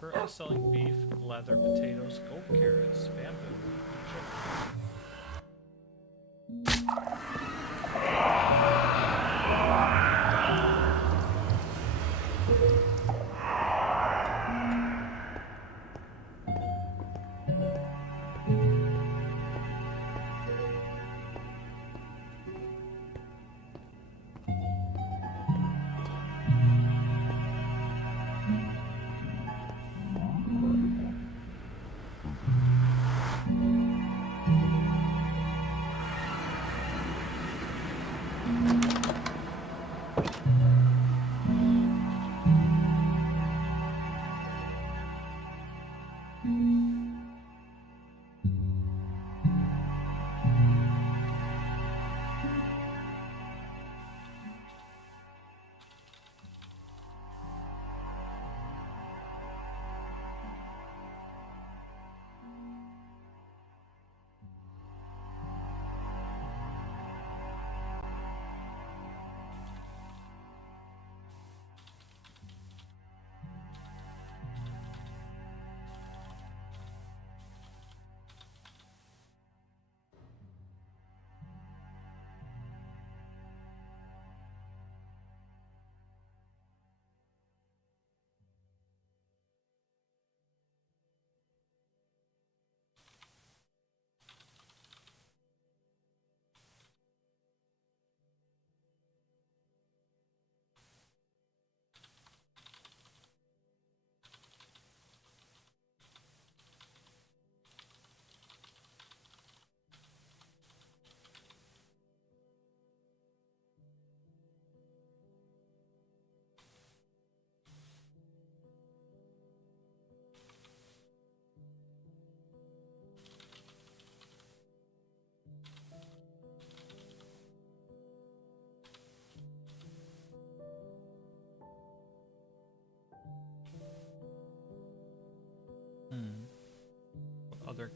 Currently selling beef, leather, potatoes, gold carrots, bamboo, and chicken.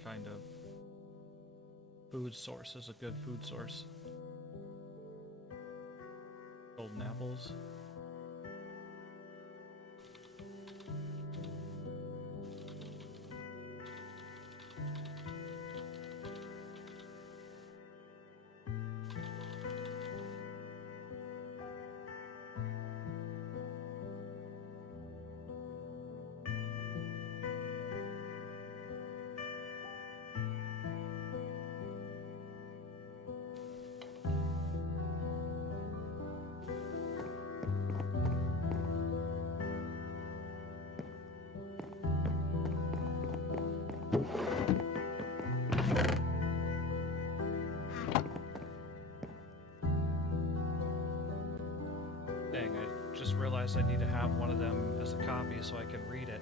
kind of food source is a good food source. Golden apples. Dang, I just realized I need to have one of them as a copy so I can read it.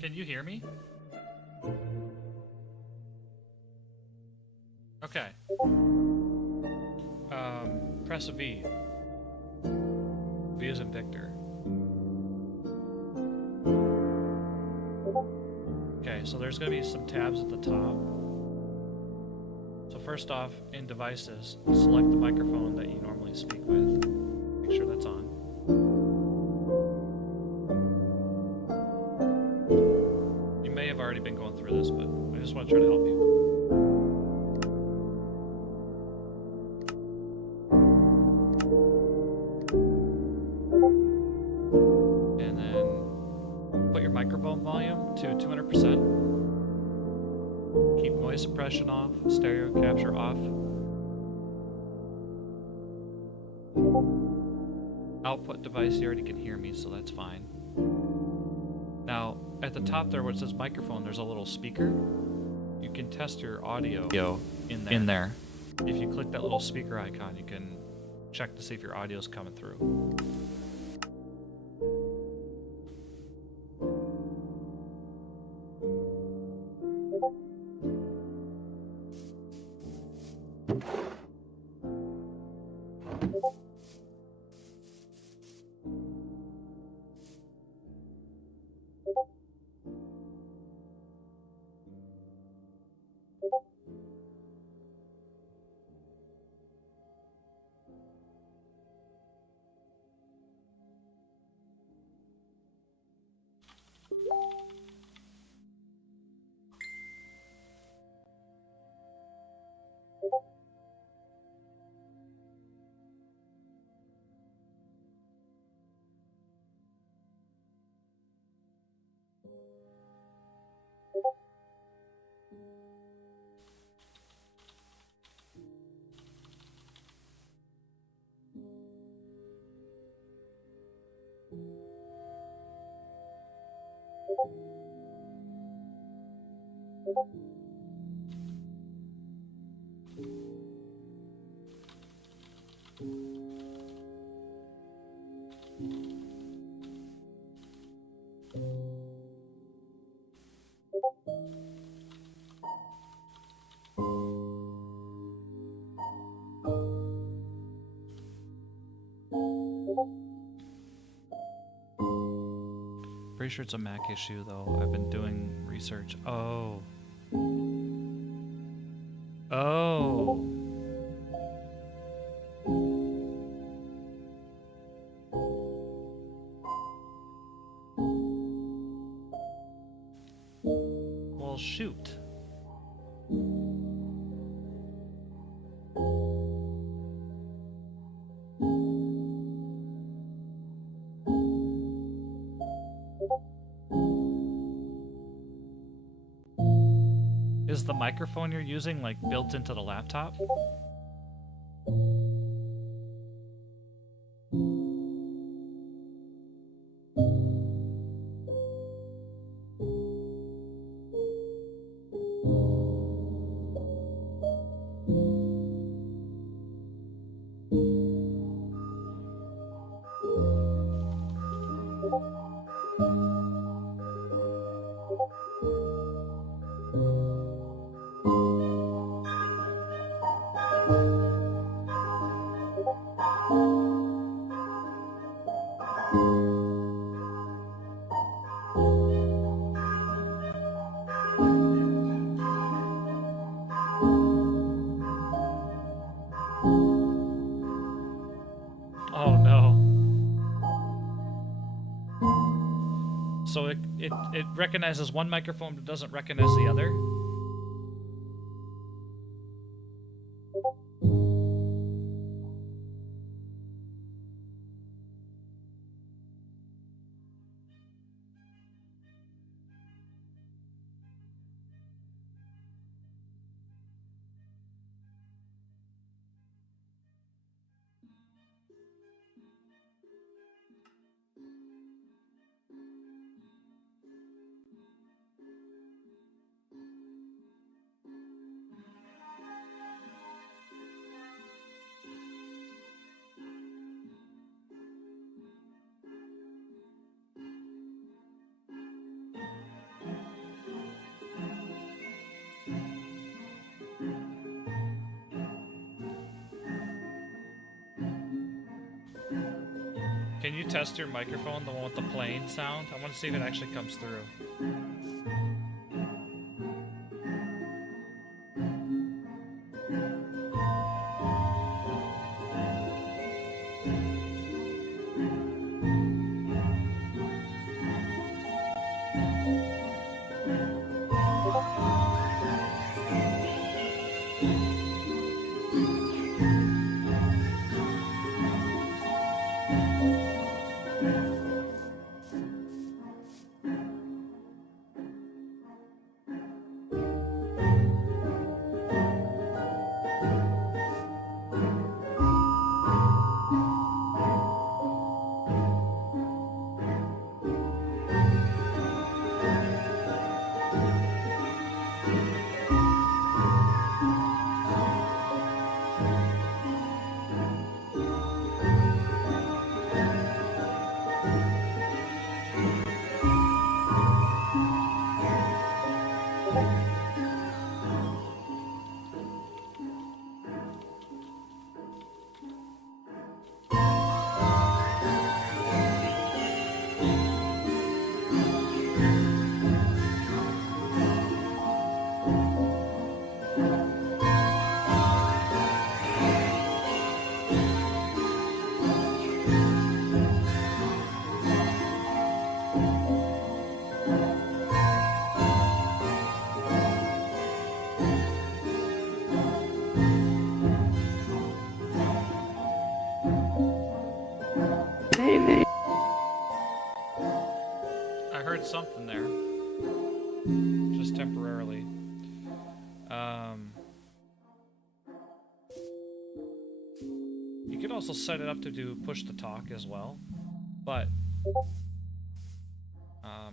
Can you hear me? Okay. Press a V. V is in Victor. Okay, so there's going to be some tabs at the top. So first off, in devices, select the microphone that you normally speak with. Make sure that's on. You may have already been going through this, but I just want to try to help you. And then put your microphone volume to 200%. Keep noise suppression off, stereo capture off. Output device, you already can hear me, so that's fine. Now, at the top there where it says microphone, there's a little speaker. You can test your audio in there. If you click that little speaker icon, you can check to see if your audio's coming through. Pretty sure it's a Mac issue though. I've been doing research. Oh. Oh. Well, shoot. Is the microphone you're using like built into the laptop? Oh no. So it recognizes one microphone but doesn't recognize the other? Can you test your microphone, the one with the plane sound? I want to see if it actually comes through. I heard something there. Just temporarily. You could also set it up to do push to talk as well, but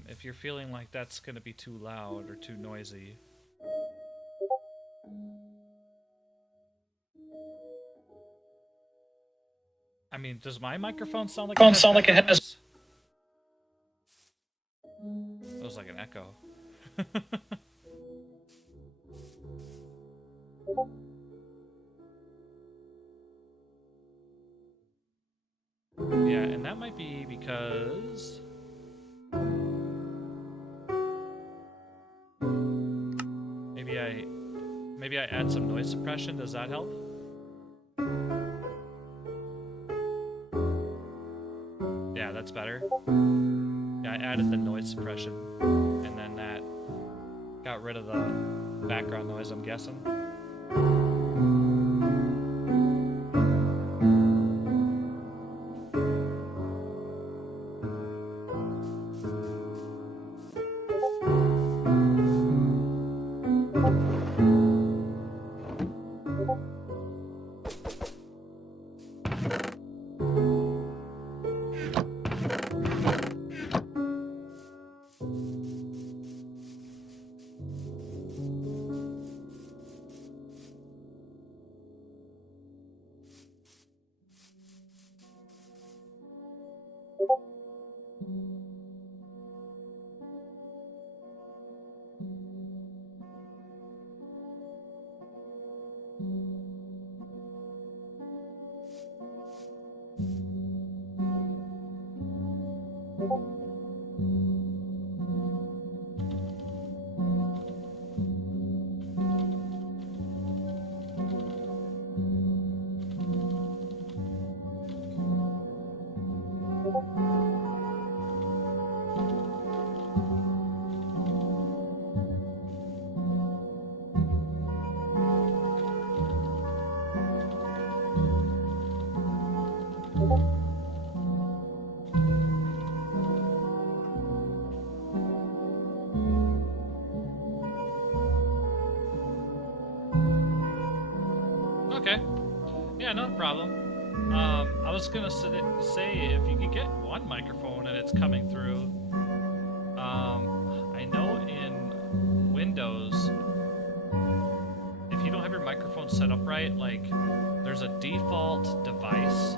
if you're feeling like that's gonna be too loud or too noisy. I mean, does my microphone sound like it has headphones? It was like an echo. Yeah, and that might be because maybe I add some noise suppression. Does that help? Yeah, that's better. Yeah, I added the noise suppression, and then that got rid of the background noise, I'm guessing. Okay. Yeah, no problem. I was gonna say if you could get one microphone and it's coming through. I know in Windows, if you don't have your microphone set up right, like there's a default device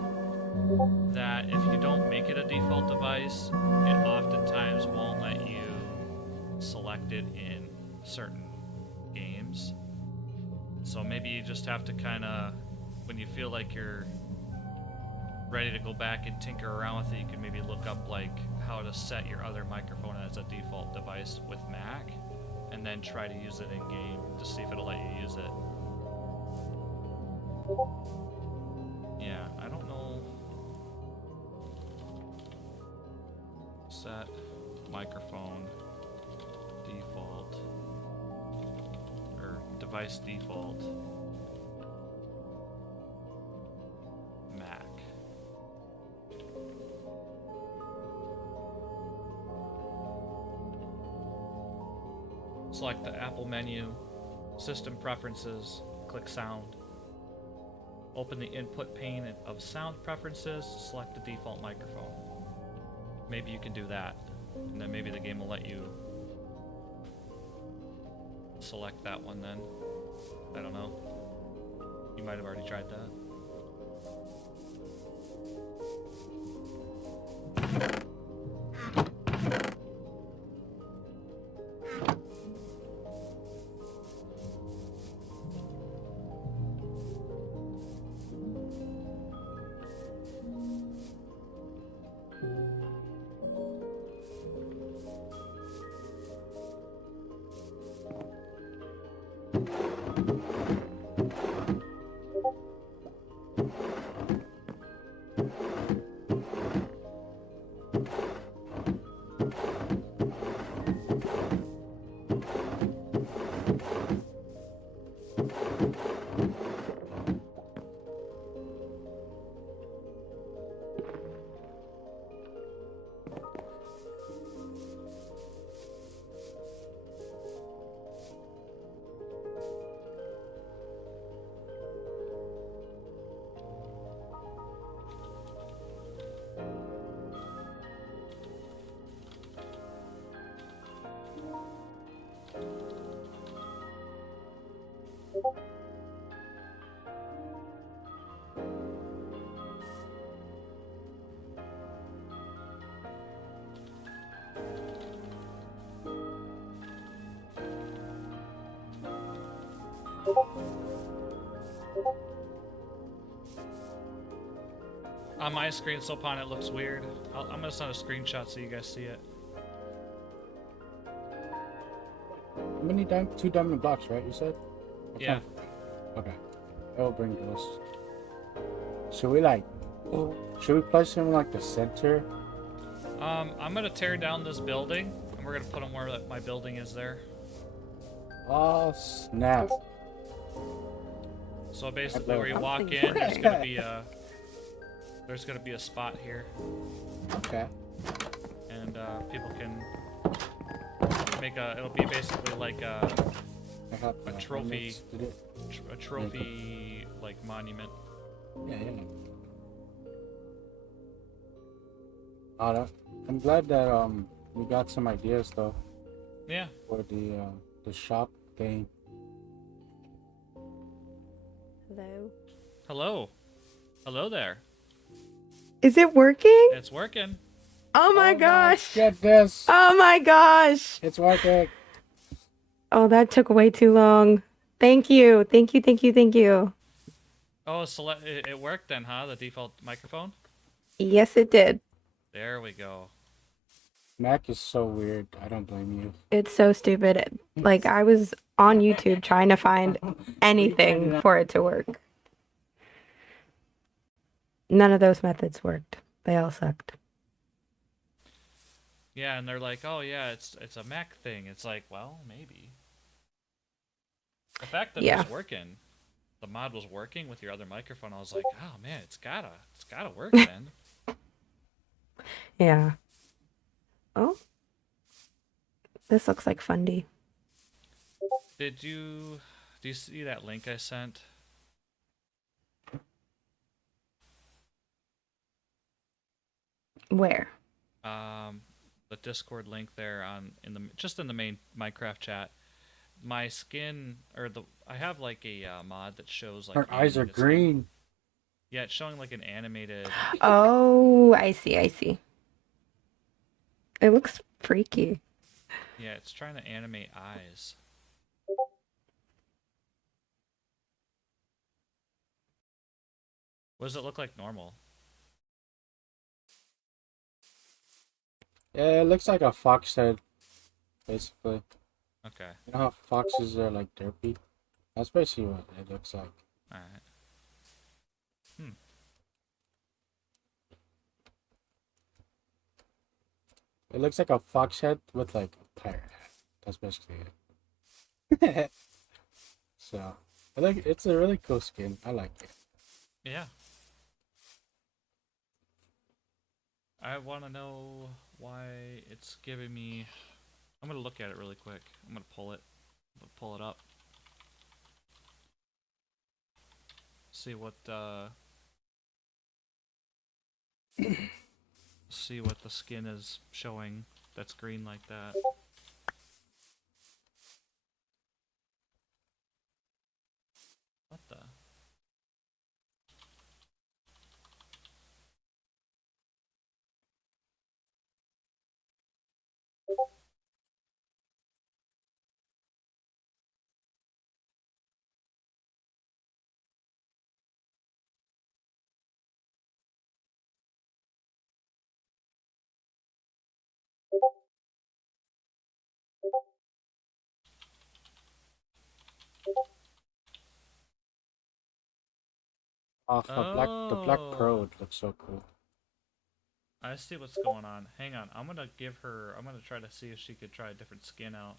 that if you don't make it a default device, it oftentimes won't let you select it in certain games. So maybe you just have to kind of, when you feel like you're ready to go back and tinker around with it, you can maybe look up like how to set your other microphone as a default device with Mac, and then try to use it in game to see if it'll let you use it. Yeah, I don't know. Set microphone default or device default Mac. Select the Apple menu, System Preferences, click Sound. Open the input pane of Sound Preferences, select the default microphone. Maybe you can do that, and then maybe the game will let you select that one then. I don't know. You might have already tried that. On my screen, Sopan, it looks weird. I'm gonna send a screenshot so you guys see it. How many two diamond blocks, right? You said? I Yeah. can't- Okay. I'll bring those. Should we like? Should we place them in like the center? I'm gonna tear down this building, and we're gonna put them where my building is there. Oh snap! So basically, where you walk Something's in, working. there's gonna be a spot here, Okay. and people can make a. It'll be basically like I have A trophy. helmets. Did it? a trophy like monument. Yeah, yeah. I'm glad that we got some ideas though Yeah. for the shop thing. Hello. Hello. Hello there. Is it working? It's working. Oh my gosh. Get this! Oh my gosh. It's working. Oh, that took way too long. Thank you. Thank you. Thank you. Thank you. Oh, it worked then, huh? The default microphone. Yes, it did. There we go. Mac is so weird. I don't blame you. It's so stupid. Like, I was on YouTube trying to find anything for it to work. None of those methods worked. They all sucked. Yeah, and they're like, "Oh yeah, it's a Mac thing." It's like, well, maybe. The fact that it Yeah. was working, the mod was working with your other microphone, I was like, "Oh man, it's gotta work then." Yeah. Oh. This looks like Fundy. Do you see that link I sent? Where? The Discord link there in the main Minecraft chat. My skin I have like a mod that shows like Her eyes are animated skin. green. Yeah, it's showing like an animated. Oh, I see. I see. It looks freaky. Yeah, it's trying to animate eyes. What does it look like normal? Yeah, it looks like a fox head, basically. Okay, You know how foxes are like derpy? That's basically what it looks like. alright. It looks like a fox head with like a pirate hat. That's basically it. So, it's a really cool skin. I like it. Yeah. I want to know why it's giving me. I'm gonna look at it really quick. I'm gonna pull it. I'm gonna pull it up. See what see what the skin is showing that's green like that. What the? Oh, the black pearl looks so cool. I see what's going on. Hang on. I'm gonna try to see if she could try a different skin out.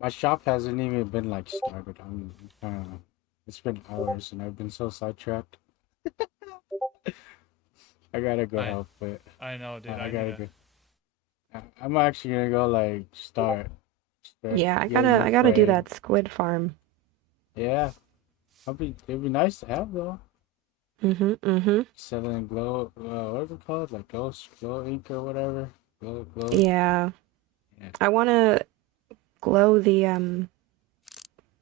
My shop hasn't even been like started. It's been hours and I've been so sidetracked. I gotta go help it. I know, dude. I I gotta need to. go. I'm actually gonna go like start. Yeah, I getting gotta do afraid. that squid farm. Yeah, it'd be nice to have though. Mm-hmm. Selling glow, what is it called? Like glow ink or whatever. Glow. Yeah. Yeah. I wanna glow the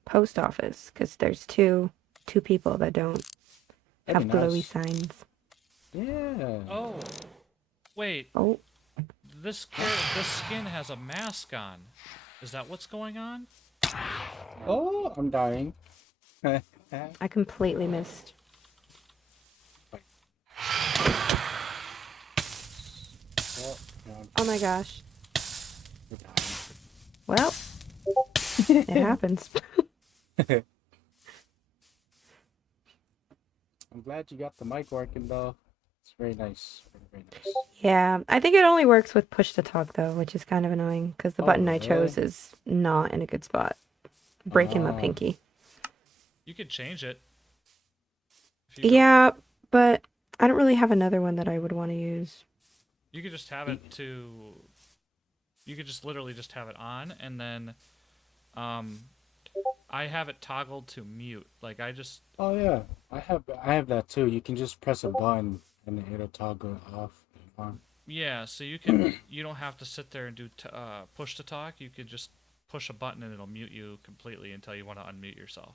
post office because there's two people that don't That'd have be glowy nice. signs. Yeah. Oh, wait. Oh, This skin has a mask on. Is that what's going on? Oh, I'm dying. I completely missed. Oh, no, Oh my gosh. you're dying. Well, it happens. I'm glad you got the mic working though. It's very nice. Very, very nice. Yeah, I think it only works with push to talk though, which is kind of annoying because the Oh, button I really? chose is not in a good spot. Breaking my Ah. pinky. You could change it. If you don't- Yeah, but I don't really have another one that I would want to use. You could just have it to. You could just literally just have it on, and then, I have it toggled to mute. Like I just. Oh yeah, I have that too. You can just press a button and it'll toggle off and on. Yeah, so you can. You don't have to sit there and do push to talk. You could just push a button and it'll mute you completely until you want to unmute yourself.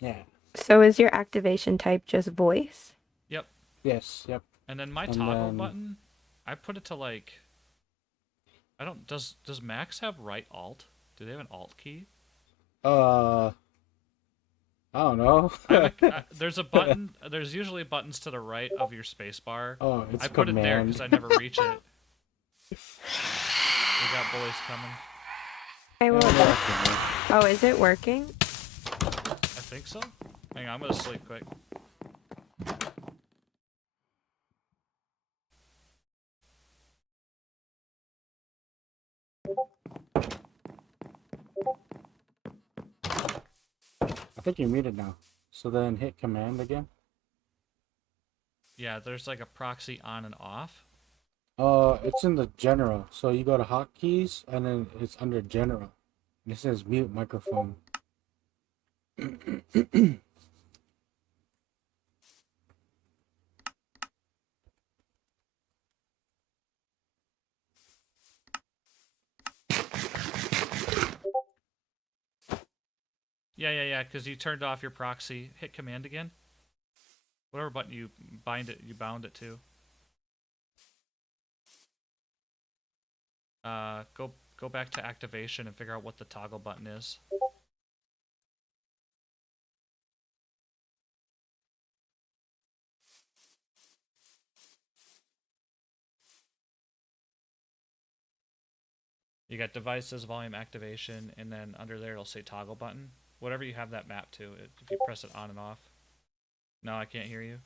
Yeah. So is your activation type just voice? Yep. Yes. Yep. And then my And toggle then- button, I put it to like. I don't. Does Max have right alt? Do they have an alt key? I don't know. There's a button. There's usually buttons to the right of your space bar. Oh, it's I put it there command. because I never reach it. We got boys coming. Okay, Yeah, well, they're okay. oh, is it working? I think so. Hang on, I'm gonna sleep quick. I think you're muted now. So then hit command again. Yeah, there's like a proxy on and off. It's in the general. So you go to hotkeys and then it's under general. And it says mute microphone. Yeah, because you turned off your proxy. Hit command again. Whatever button you bound it to. Go back to activation and figure out what the toggle button is. You got devices, volume activation, and then under there it'll say toggle button. Whatever you have that map to, if you press it on and off. No, I can't hear you.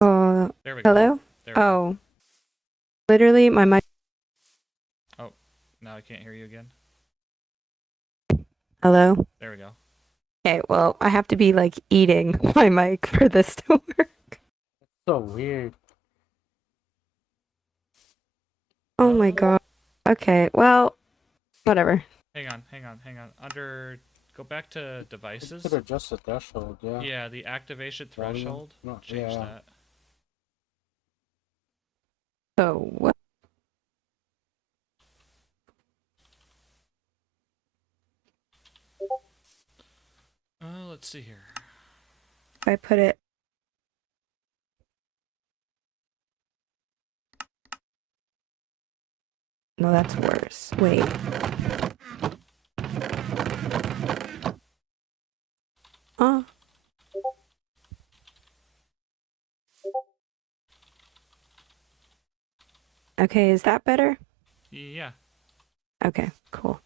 There we go. Hello? There we go. Oh. Literally, my mic. Now I can't hear you again. Hello? There we go. Okay, well, I have to be like eating my mic for this to work. So weird. Oh my god. Okay, well, whatever. Hang on. Go back to You devices. could adjust the threshold, yeah. Yeah, the activation Volume? threshold. No, Change yeah. that. So, what? Let's see here. If I put it. No, that's worse. Wait. Oh. Okay, is that better? Yeah. Okay, cool.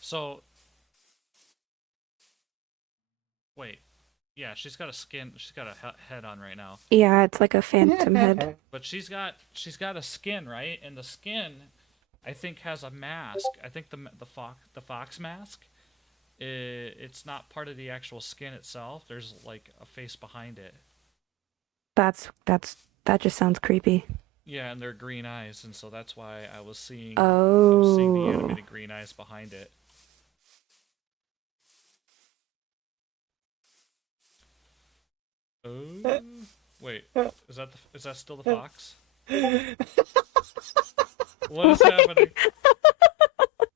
So. Wait. Yeah, she's got a skin. She's got a head on right now. Yeah, it's like a phantom head. But she's got a skin, right? And the skin, I think, has a mask. I think the fox mask. It's not part of the actual skin itself. There's like a face behind it. That just sounds creepy. Yeah, and they're green eyes, and so that's why I was seeing the animated green eyes behind it. Oh, wait, is that still the fox? What is happening?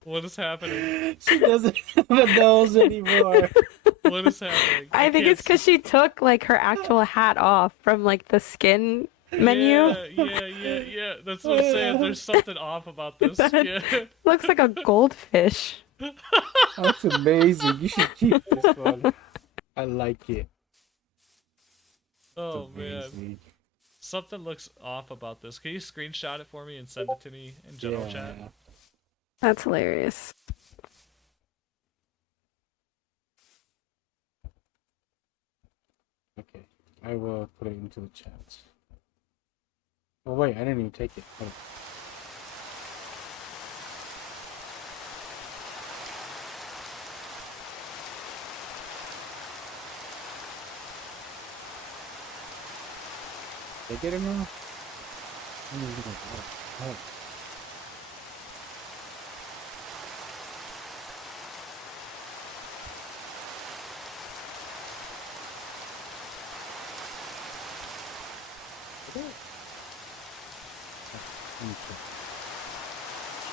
What is happening? She doesn't have a nose anymore. What is happening? I think can't it's because she took like her actual hat off from like the skin menu. Yeah. That's what I'm saying. There's something off about this. Yeah. Looks like a goldfish. That's amazing. You should keep this one. I like it. Oh It's man, amazing. something looks off about this. Can you screenshot it for me and send it to me in general chat? That's hilarious. Okay, I will put it into the chat. Oh wait, I didn't even take it. Hold on. Did I get it now? Oh.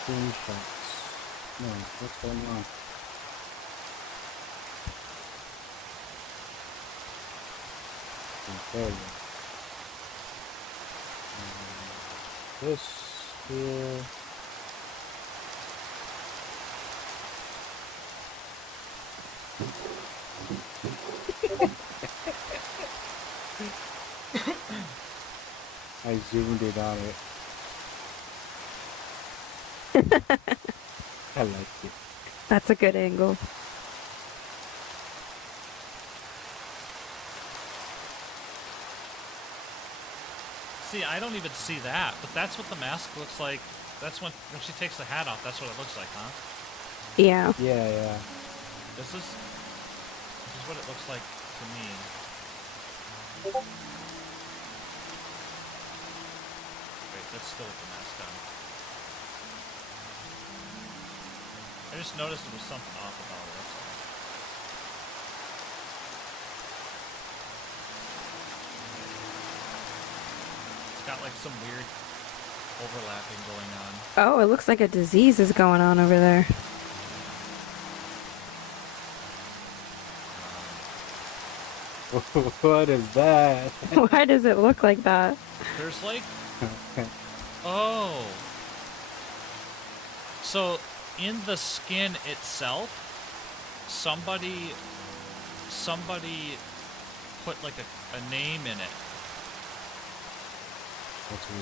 Screenshots. No, what's going on? There we go. This here. I zoomed it on it. I like it. That's a good angle. See, I don't even see that, but that's what the mask looks like. That's when she takes the hat off. That's what it looks like, huh? Yeah. Yeah. This is what it looks like to me. Wait, that's still with the mask on. I just noticed there was something off about it. That's all. It's got like some weird overlapping going on. Oh, it looks like a disease is going on over there. What is that? Why does it look like that? There's like, oh, so in the skin itself, somebody put like a name in it.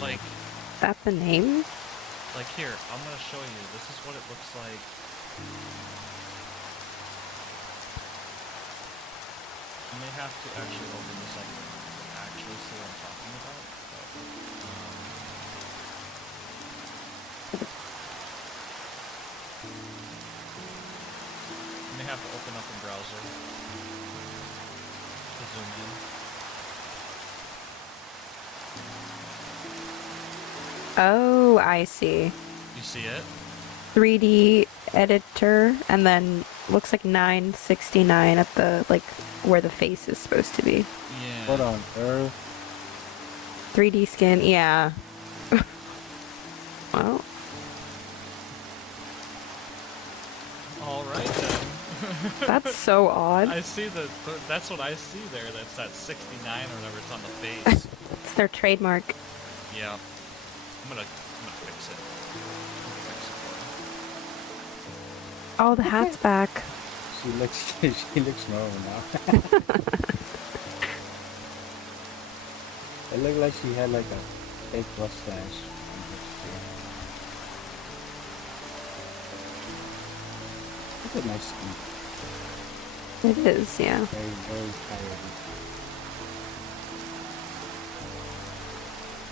Like, That's a name? like here, I'm gonna show you. This is what it looks like. I may have to actually open this up to actually see what I'm talking about. I may have to open up a browser to zoom in. Oh, I see. You see it? 3D editor, and then looks like 969 at the, like, where the face is supposed to be. Yeah. What on earth? 3D skin, yeah. Well, All right then. that's so odd. I see that's what I see there. That's that 69 or whatever. It's on the face. It's their trademark. Yeah. I'm gonna fix it. I'm gonna fix it for Oh, the hat's back. She looks normal now. It looked like she had like a fake mustache. That's a nice skin. It is, yeah. Very, very tired.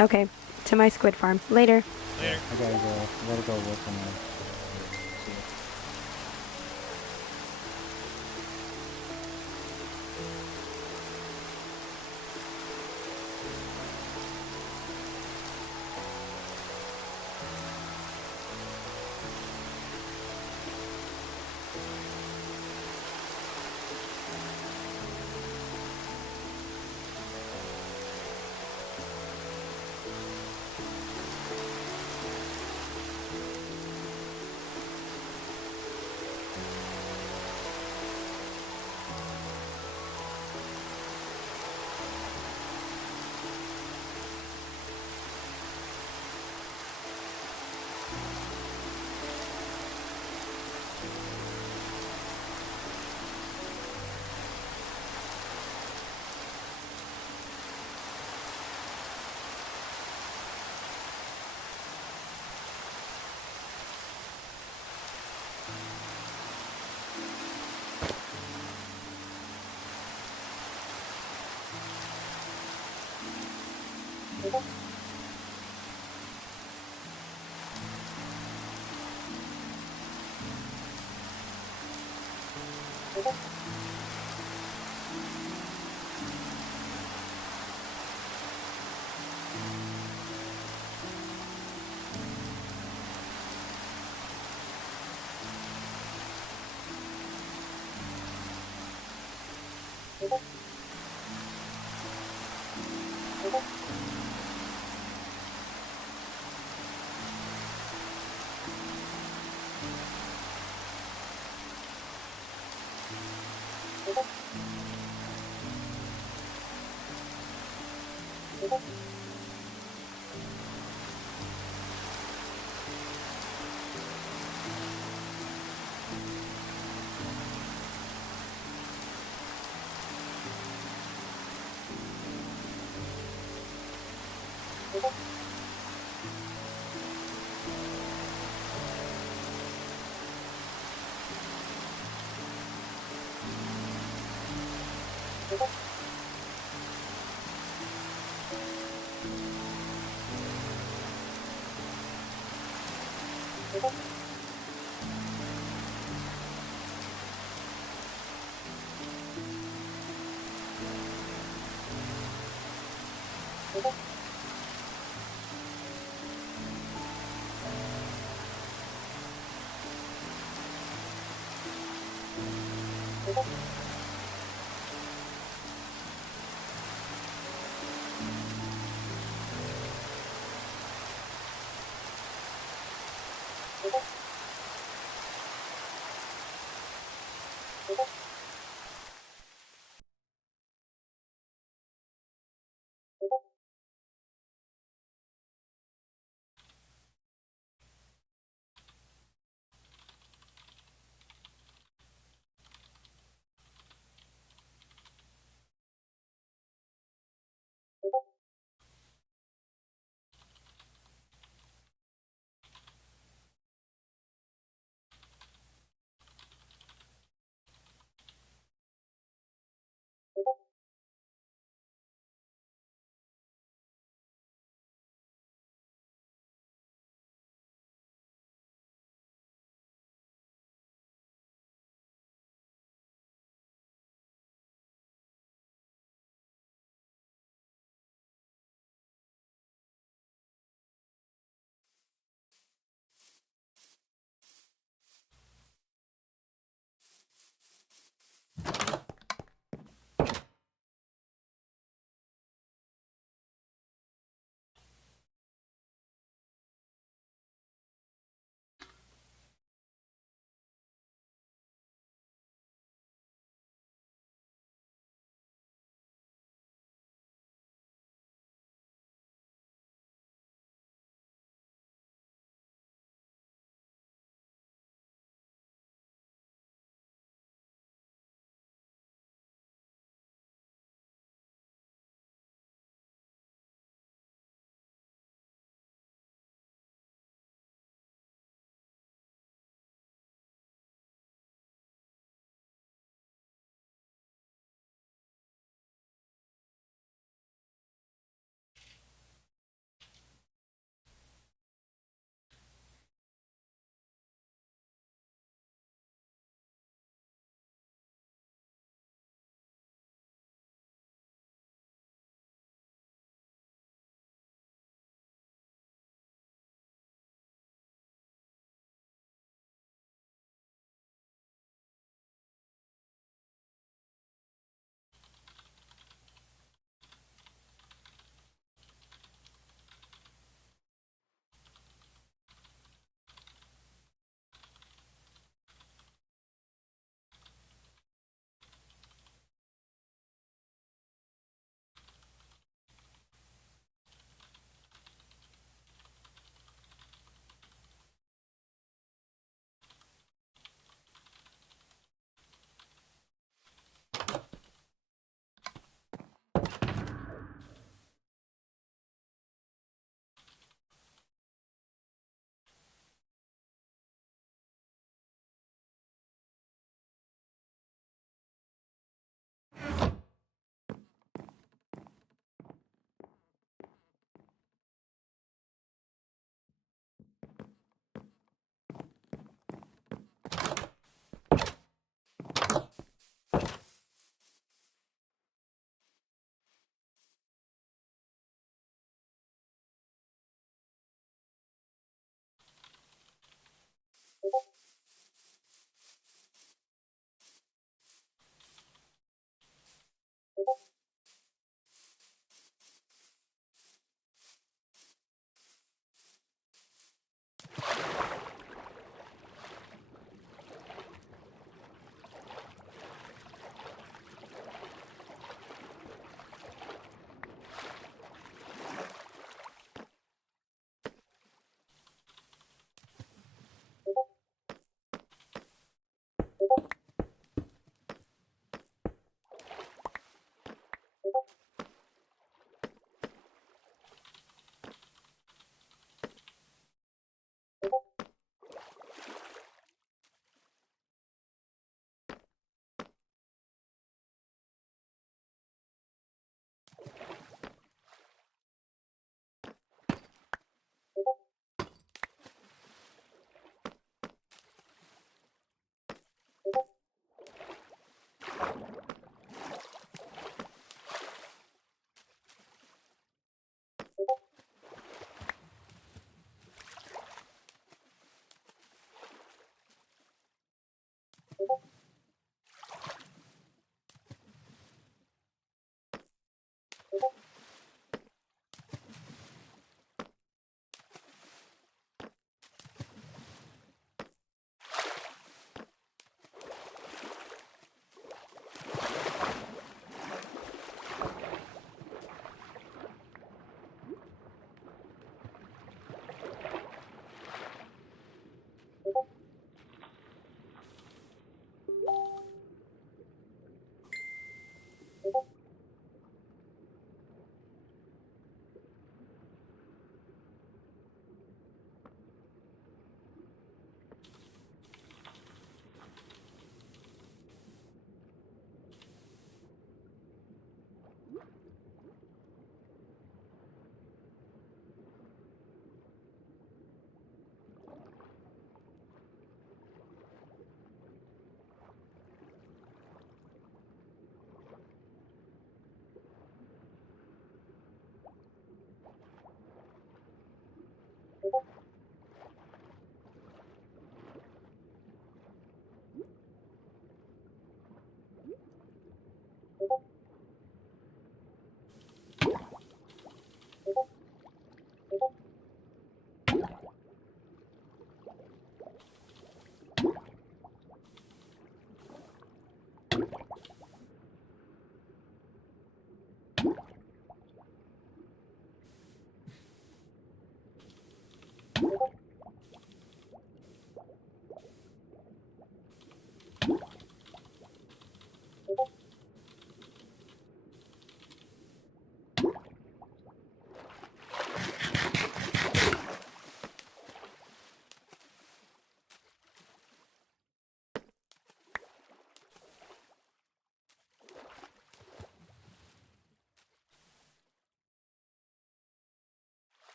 Okay, to my squid farm. Later. you. Later. I gotta go work on that. See ya.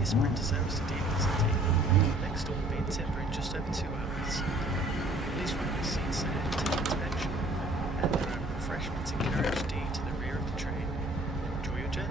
your sprinter service to DDCT. Next stop will be in Timber in just over 2 hours. Please find your seat set to inspection, and there are refreshments in carriage D to the rear of the train. Enjoy your journey.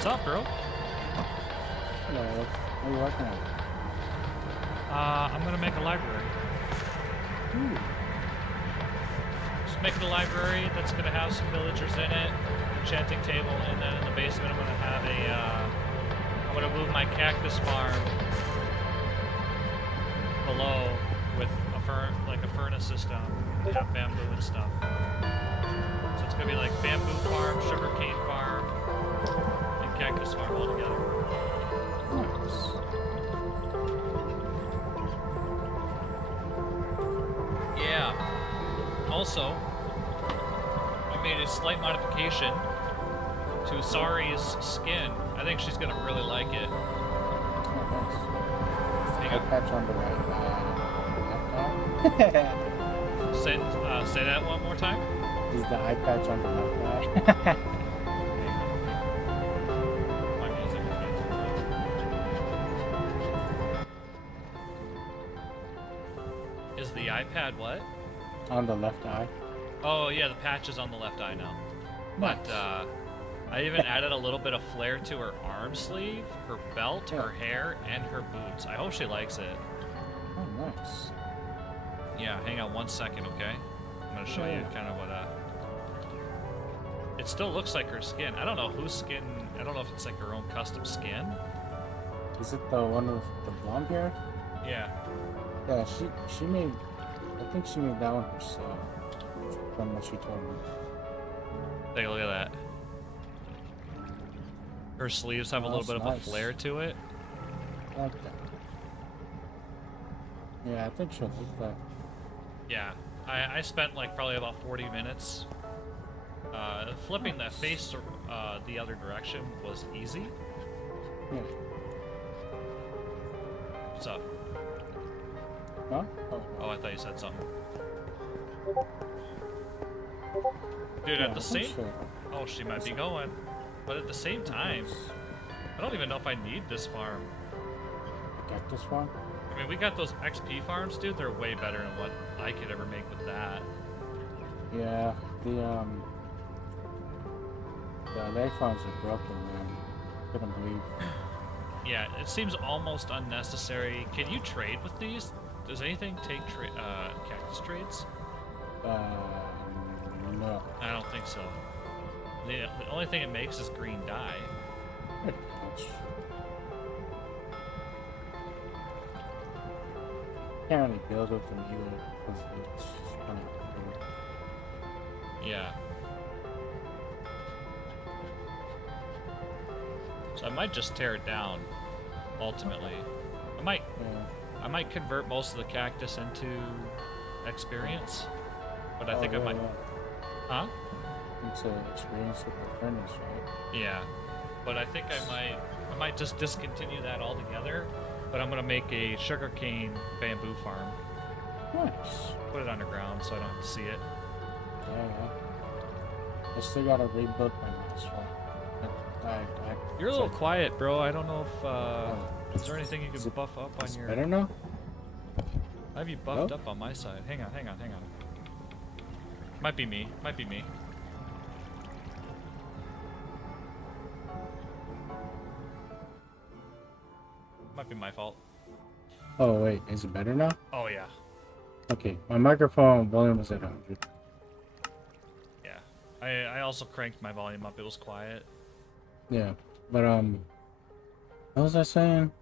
What's up, bro? Hello. What are you working on? I'm gonna make a library. Ooh. Just making a library that's gonna have some villagers in it, enchanting table, and then in the basement I'm gonna have I'm gonna move my cactus farm below with a furnace system, and have bamboo and stuff. So it's gonna be like bamboo farm, sugarcane farm, and cactus farm all together. Nice. Yeah. Also, I made a slight modification to Sari's skin. I think she's gonna really like it. Oh, nice. Hang Eye on. patch on the right left eye. Say that one more time. Is the eye patch on the left eye? My music is way too loud. Is the iPad what? On the left eye. Oh yeah, the patch is on the left eye now. But I even added a little bit of flair to her arm sleeve, her belt, her hair, and her boots. I hope she likes it. Oh, nice. Yeah, hang on 1 second, okay? I'm gonna show you kind of what it still looks like her skin. I don't know whose skin. I don't know if it's like her own custom skin. Is it the one with the blonde hair? Yeah. Yeah, she made. I think she made that one herself. From what she told me. Take a look at that. Her sleeves have a little that's bit of a nice. flare to it. I like that. Yeah, I think she'll like that. Yeah. I spent like probably about 40 minutes. Flipping that face the other direction was easy. Yeah. What's up? Huh? Oh, I thought you said something. Dude, Yeah, at the I think same... so. Oh, she might be going. But at the same time, I don't even know if I need this farm. The cactus one? I mean, we got those XP farms, dude. They're way better than what I could ever make with that. Yeah, the LA farms are broken, man. Couldn't believe. Yeah, it seems almost unnecessary. Can you trade with these? Does anything take cactus trades? No. I don't think so. The only thing it makes is green dye. Pretty much. Can't really build with them either, because it's kind of cool. Yeah. So I might just tear it down. Ultimately, I might convert most of the cactus into experience, but I think I might. Huh? It's an experience with the furnace, right? Yeah, but I think I might just discontinue that altogether. But I'm gonna make a sugarcane bamboo farm. Nice. Put it underground so I don't have to see it. Yeah. I still gotta rebuild my mouse one. You're a little quiet, bro. I don't know if Oh, is there anything you can buff up on it's your. better now? I have you buffed No? up on my side. Hang on. Might be me. Might be my fault. Oh wait, is it better now? Oh yeah. Okay, my microphone volume was at 100. Yeah. I also cranked my volume up. It was quiet. Yeah, but what was I saying?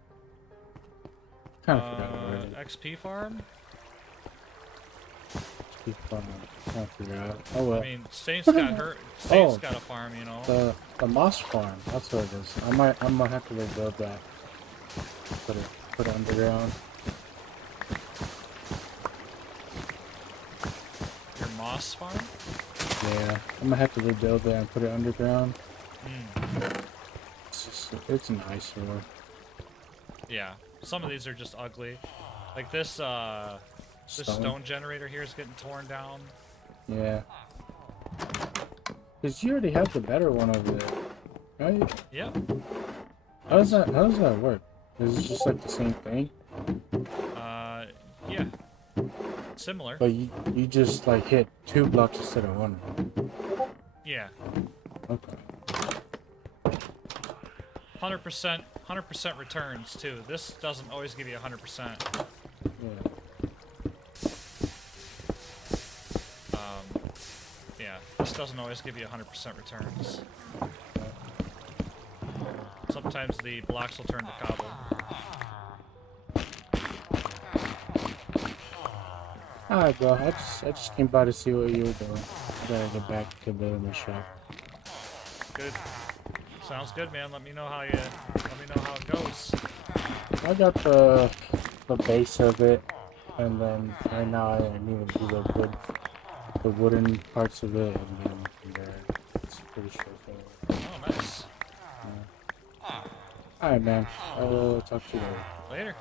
Kind of forgot already. XP farm? Just keep trying to figure out. Oh well. I mean, Saint's got Saint's Oh. got a farm, you know. The moss farm. That's what it is. I might have to rebuild that. Put it underground. Your moss farm? Yeah, I'm gonna have to rebuild that and put it underground. Mm. It's an eyesore. Yeah. Some of these are just ugly. Like this stone generator here is getting torn down. Yeah. Cause you already have the better one over there, right? Yep. How does that work? Is it just like the same thing? Yeah. Similar. But you just like hit 2 blocks instead of 1. Yeah. Okay. 100% returns too. This doesn't always give you 100%. Yeah. Yeah, this doesn't always give you 100% returns. Sometimes the blocks will turn to cobble. Alright, bro. I just came by to see what you were doing. Gotta get back to building the shop. Good. Sounds good, man. Let me know how it goes. I got the base of it, and then right now I need to do the wooden parts of it, and then from there it's pretty straightforward. Oh, nice. Alright, man. I'll talk to you later. Later.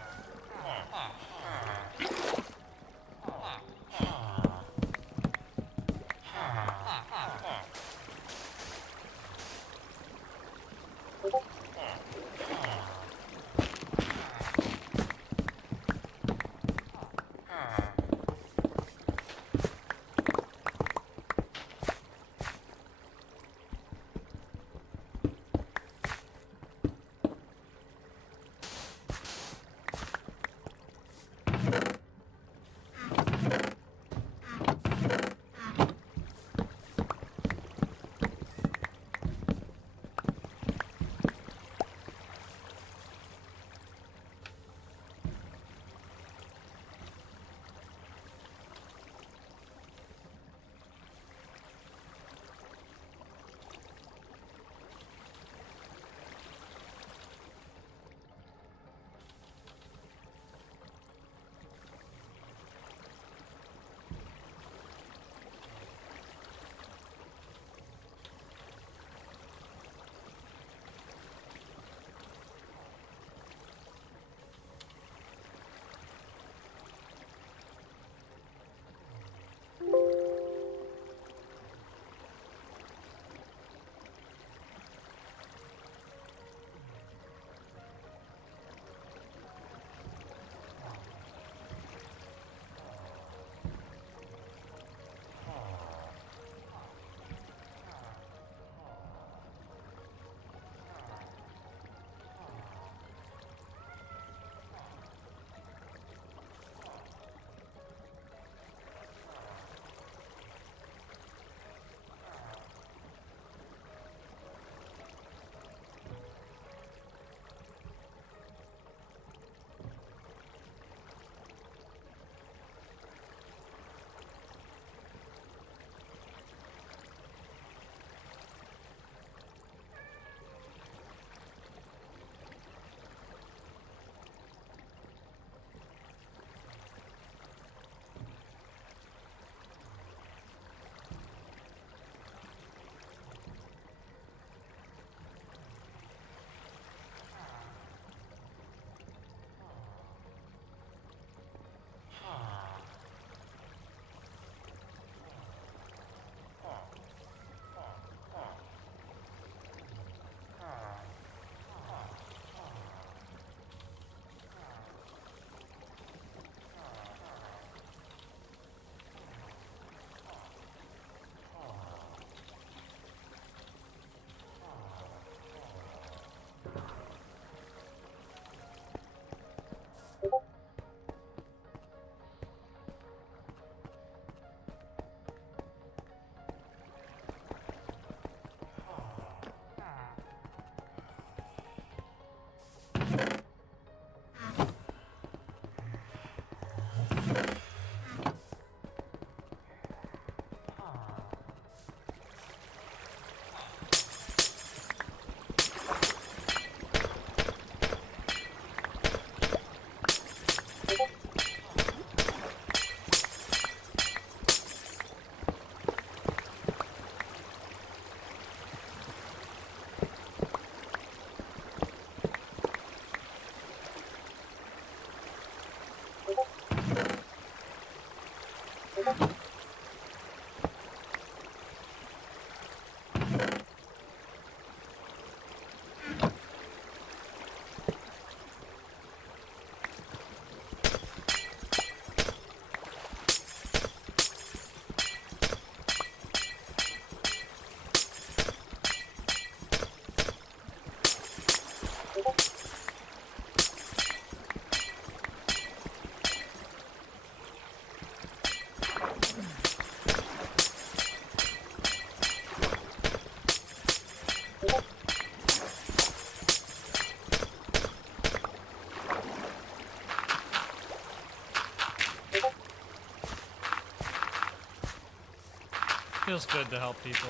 feels good to help people.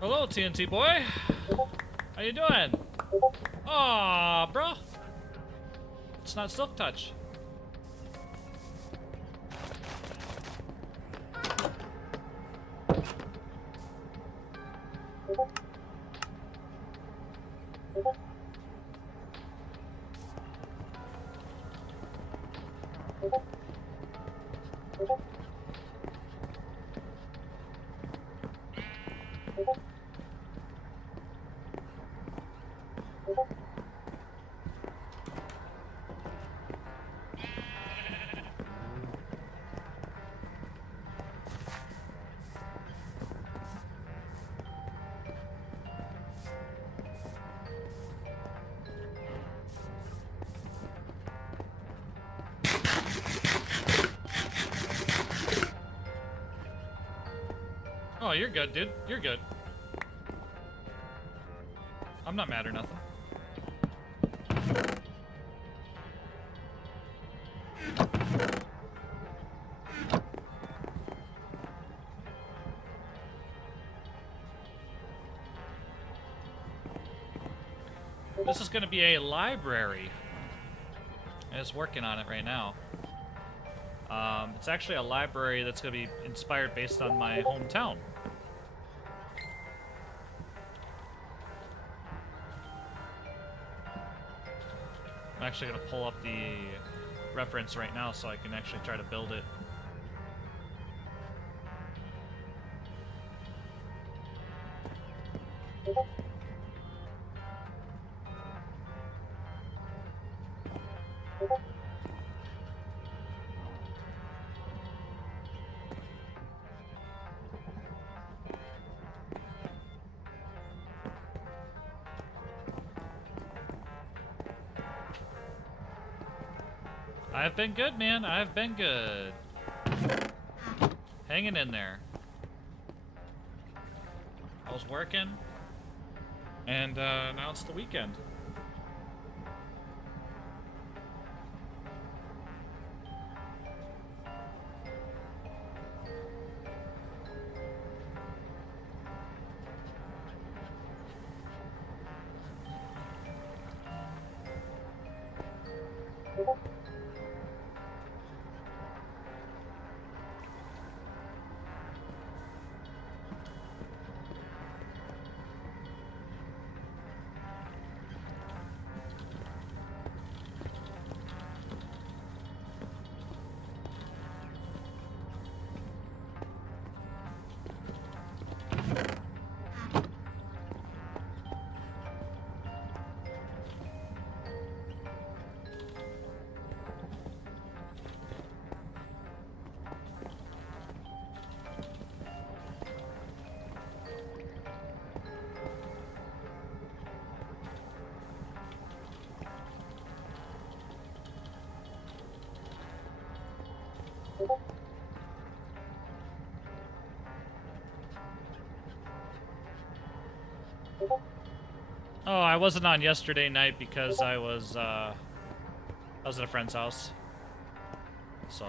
Hello, TNT boy. How you doing? Aw, bro. It's not Silk Touch. Oh, you're good, dude. You're good. I'm not mad or nothing. This is going to be a library. And it's working on it right now. It's actually a library that's going to be inspired based on my hometown. I'm actually going to pull up the reference right now so I can actually try to build it. I've been good, man. I've been good. Hanging in there. I was working, and now it's the weekend. Oh, I wasn't on yesterday night because I was at a friend's house. So,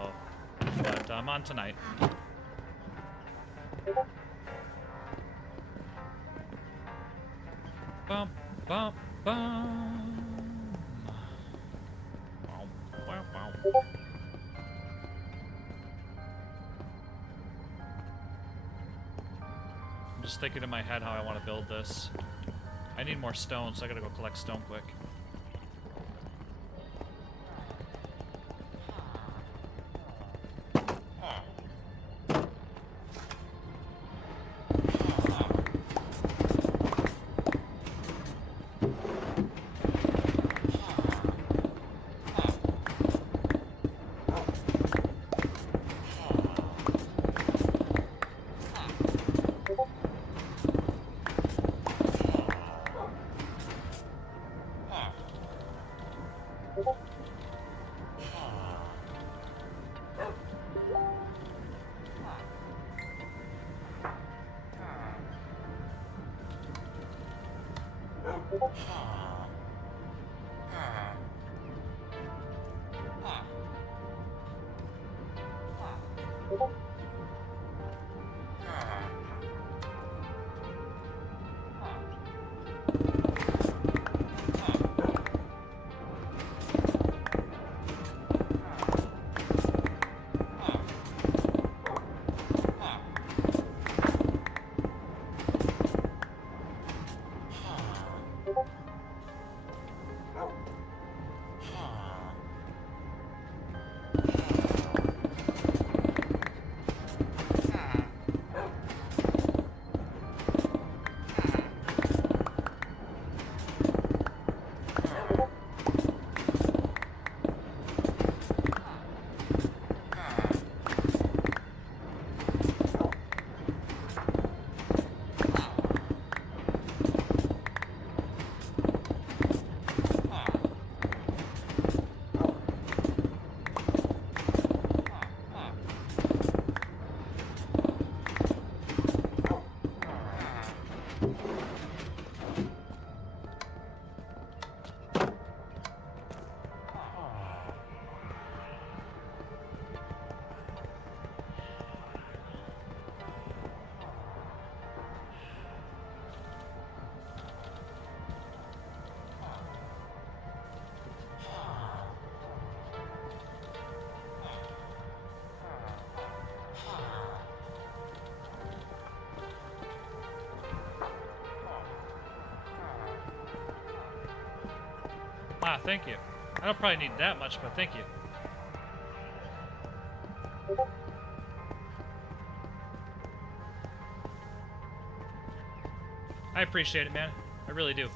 but I'm on tonight. Bum, bum, bum. Wow, wow, wow. I'm just thinking in my head how I want to build this. I need more stone, so I gotta go collect stone quick. Ah, thank you. I don't probably need that much, but thank you. I appreciate it, man. I really do.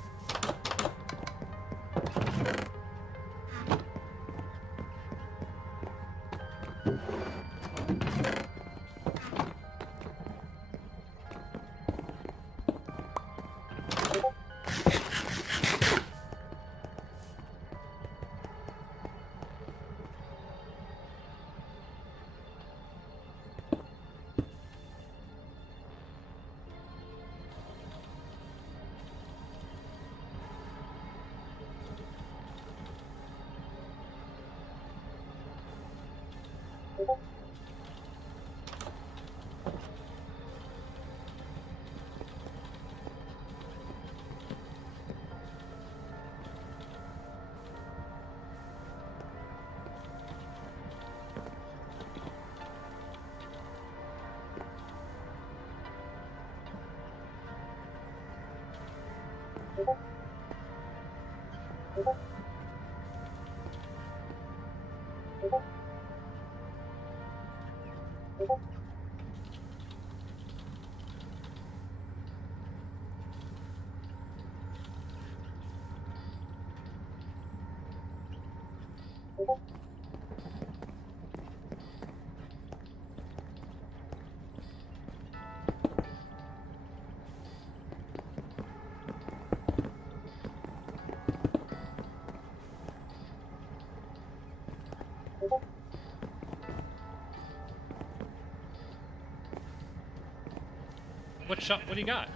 What do you got?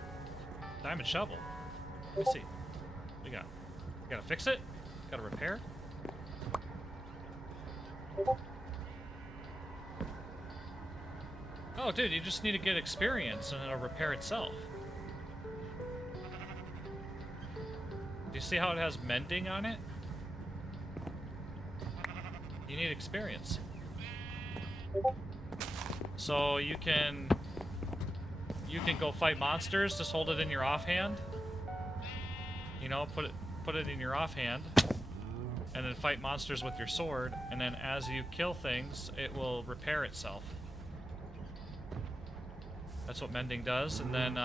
Diamond shovel. Let me see. What you got? You gotta fix it? Gotta repair? Oh, dude, you just need to get experience and it'll repair itself. Do you see how it has mending on it? You need experience. So you can go fight monsters, just hold it in your offhand. You know, put it in your offhand. And then fight monsters with your sword, and then as you kill things, it will repair itself. That's what mending does, and then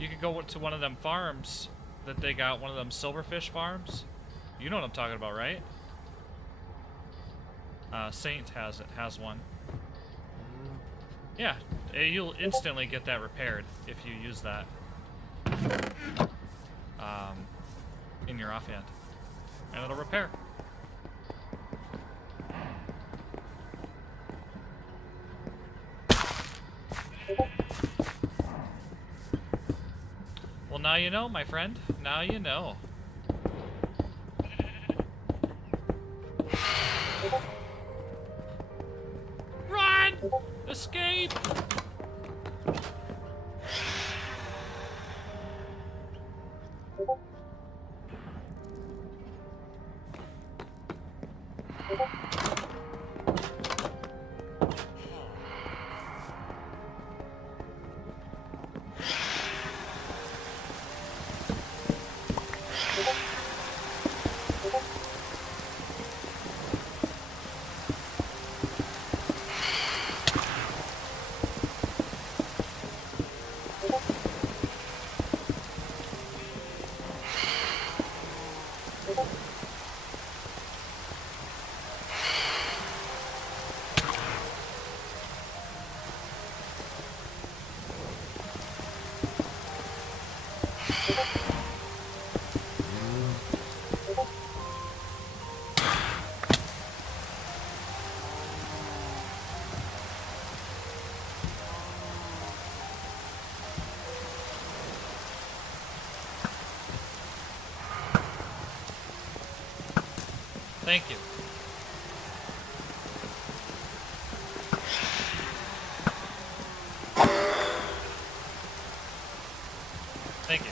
you can go to one of them farms that they got, one of them silverfish farms. You know what I'm talking about, right? Saint has one. Yeah, you'll instantly get that repaired if you use that in your offhand, and it'll repair. Well, now you know, my friend. Now you know. Run! Escape! Thank you. Thank you.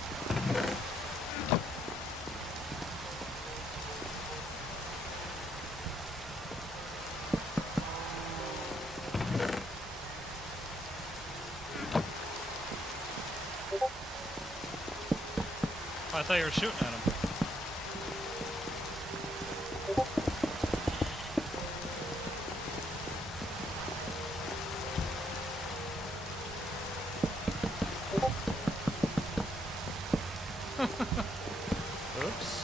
Oh, I thought you were shooting at him. Oops.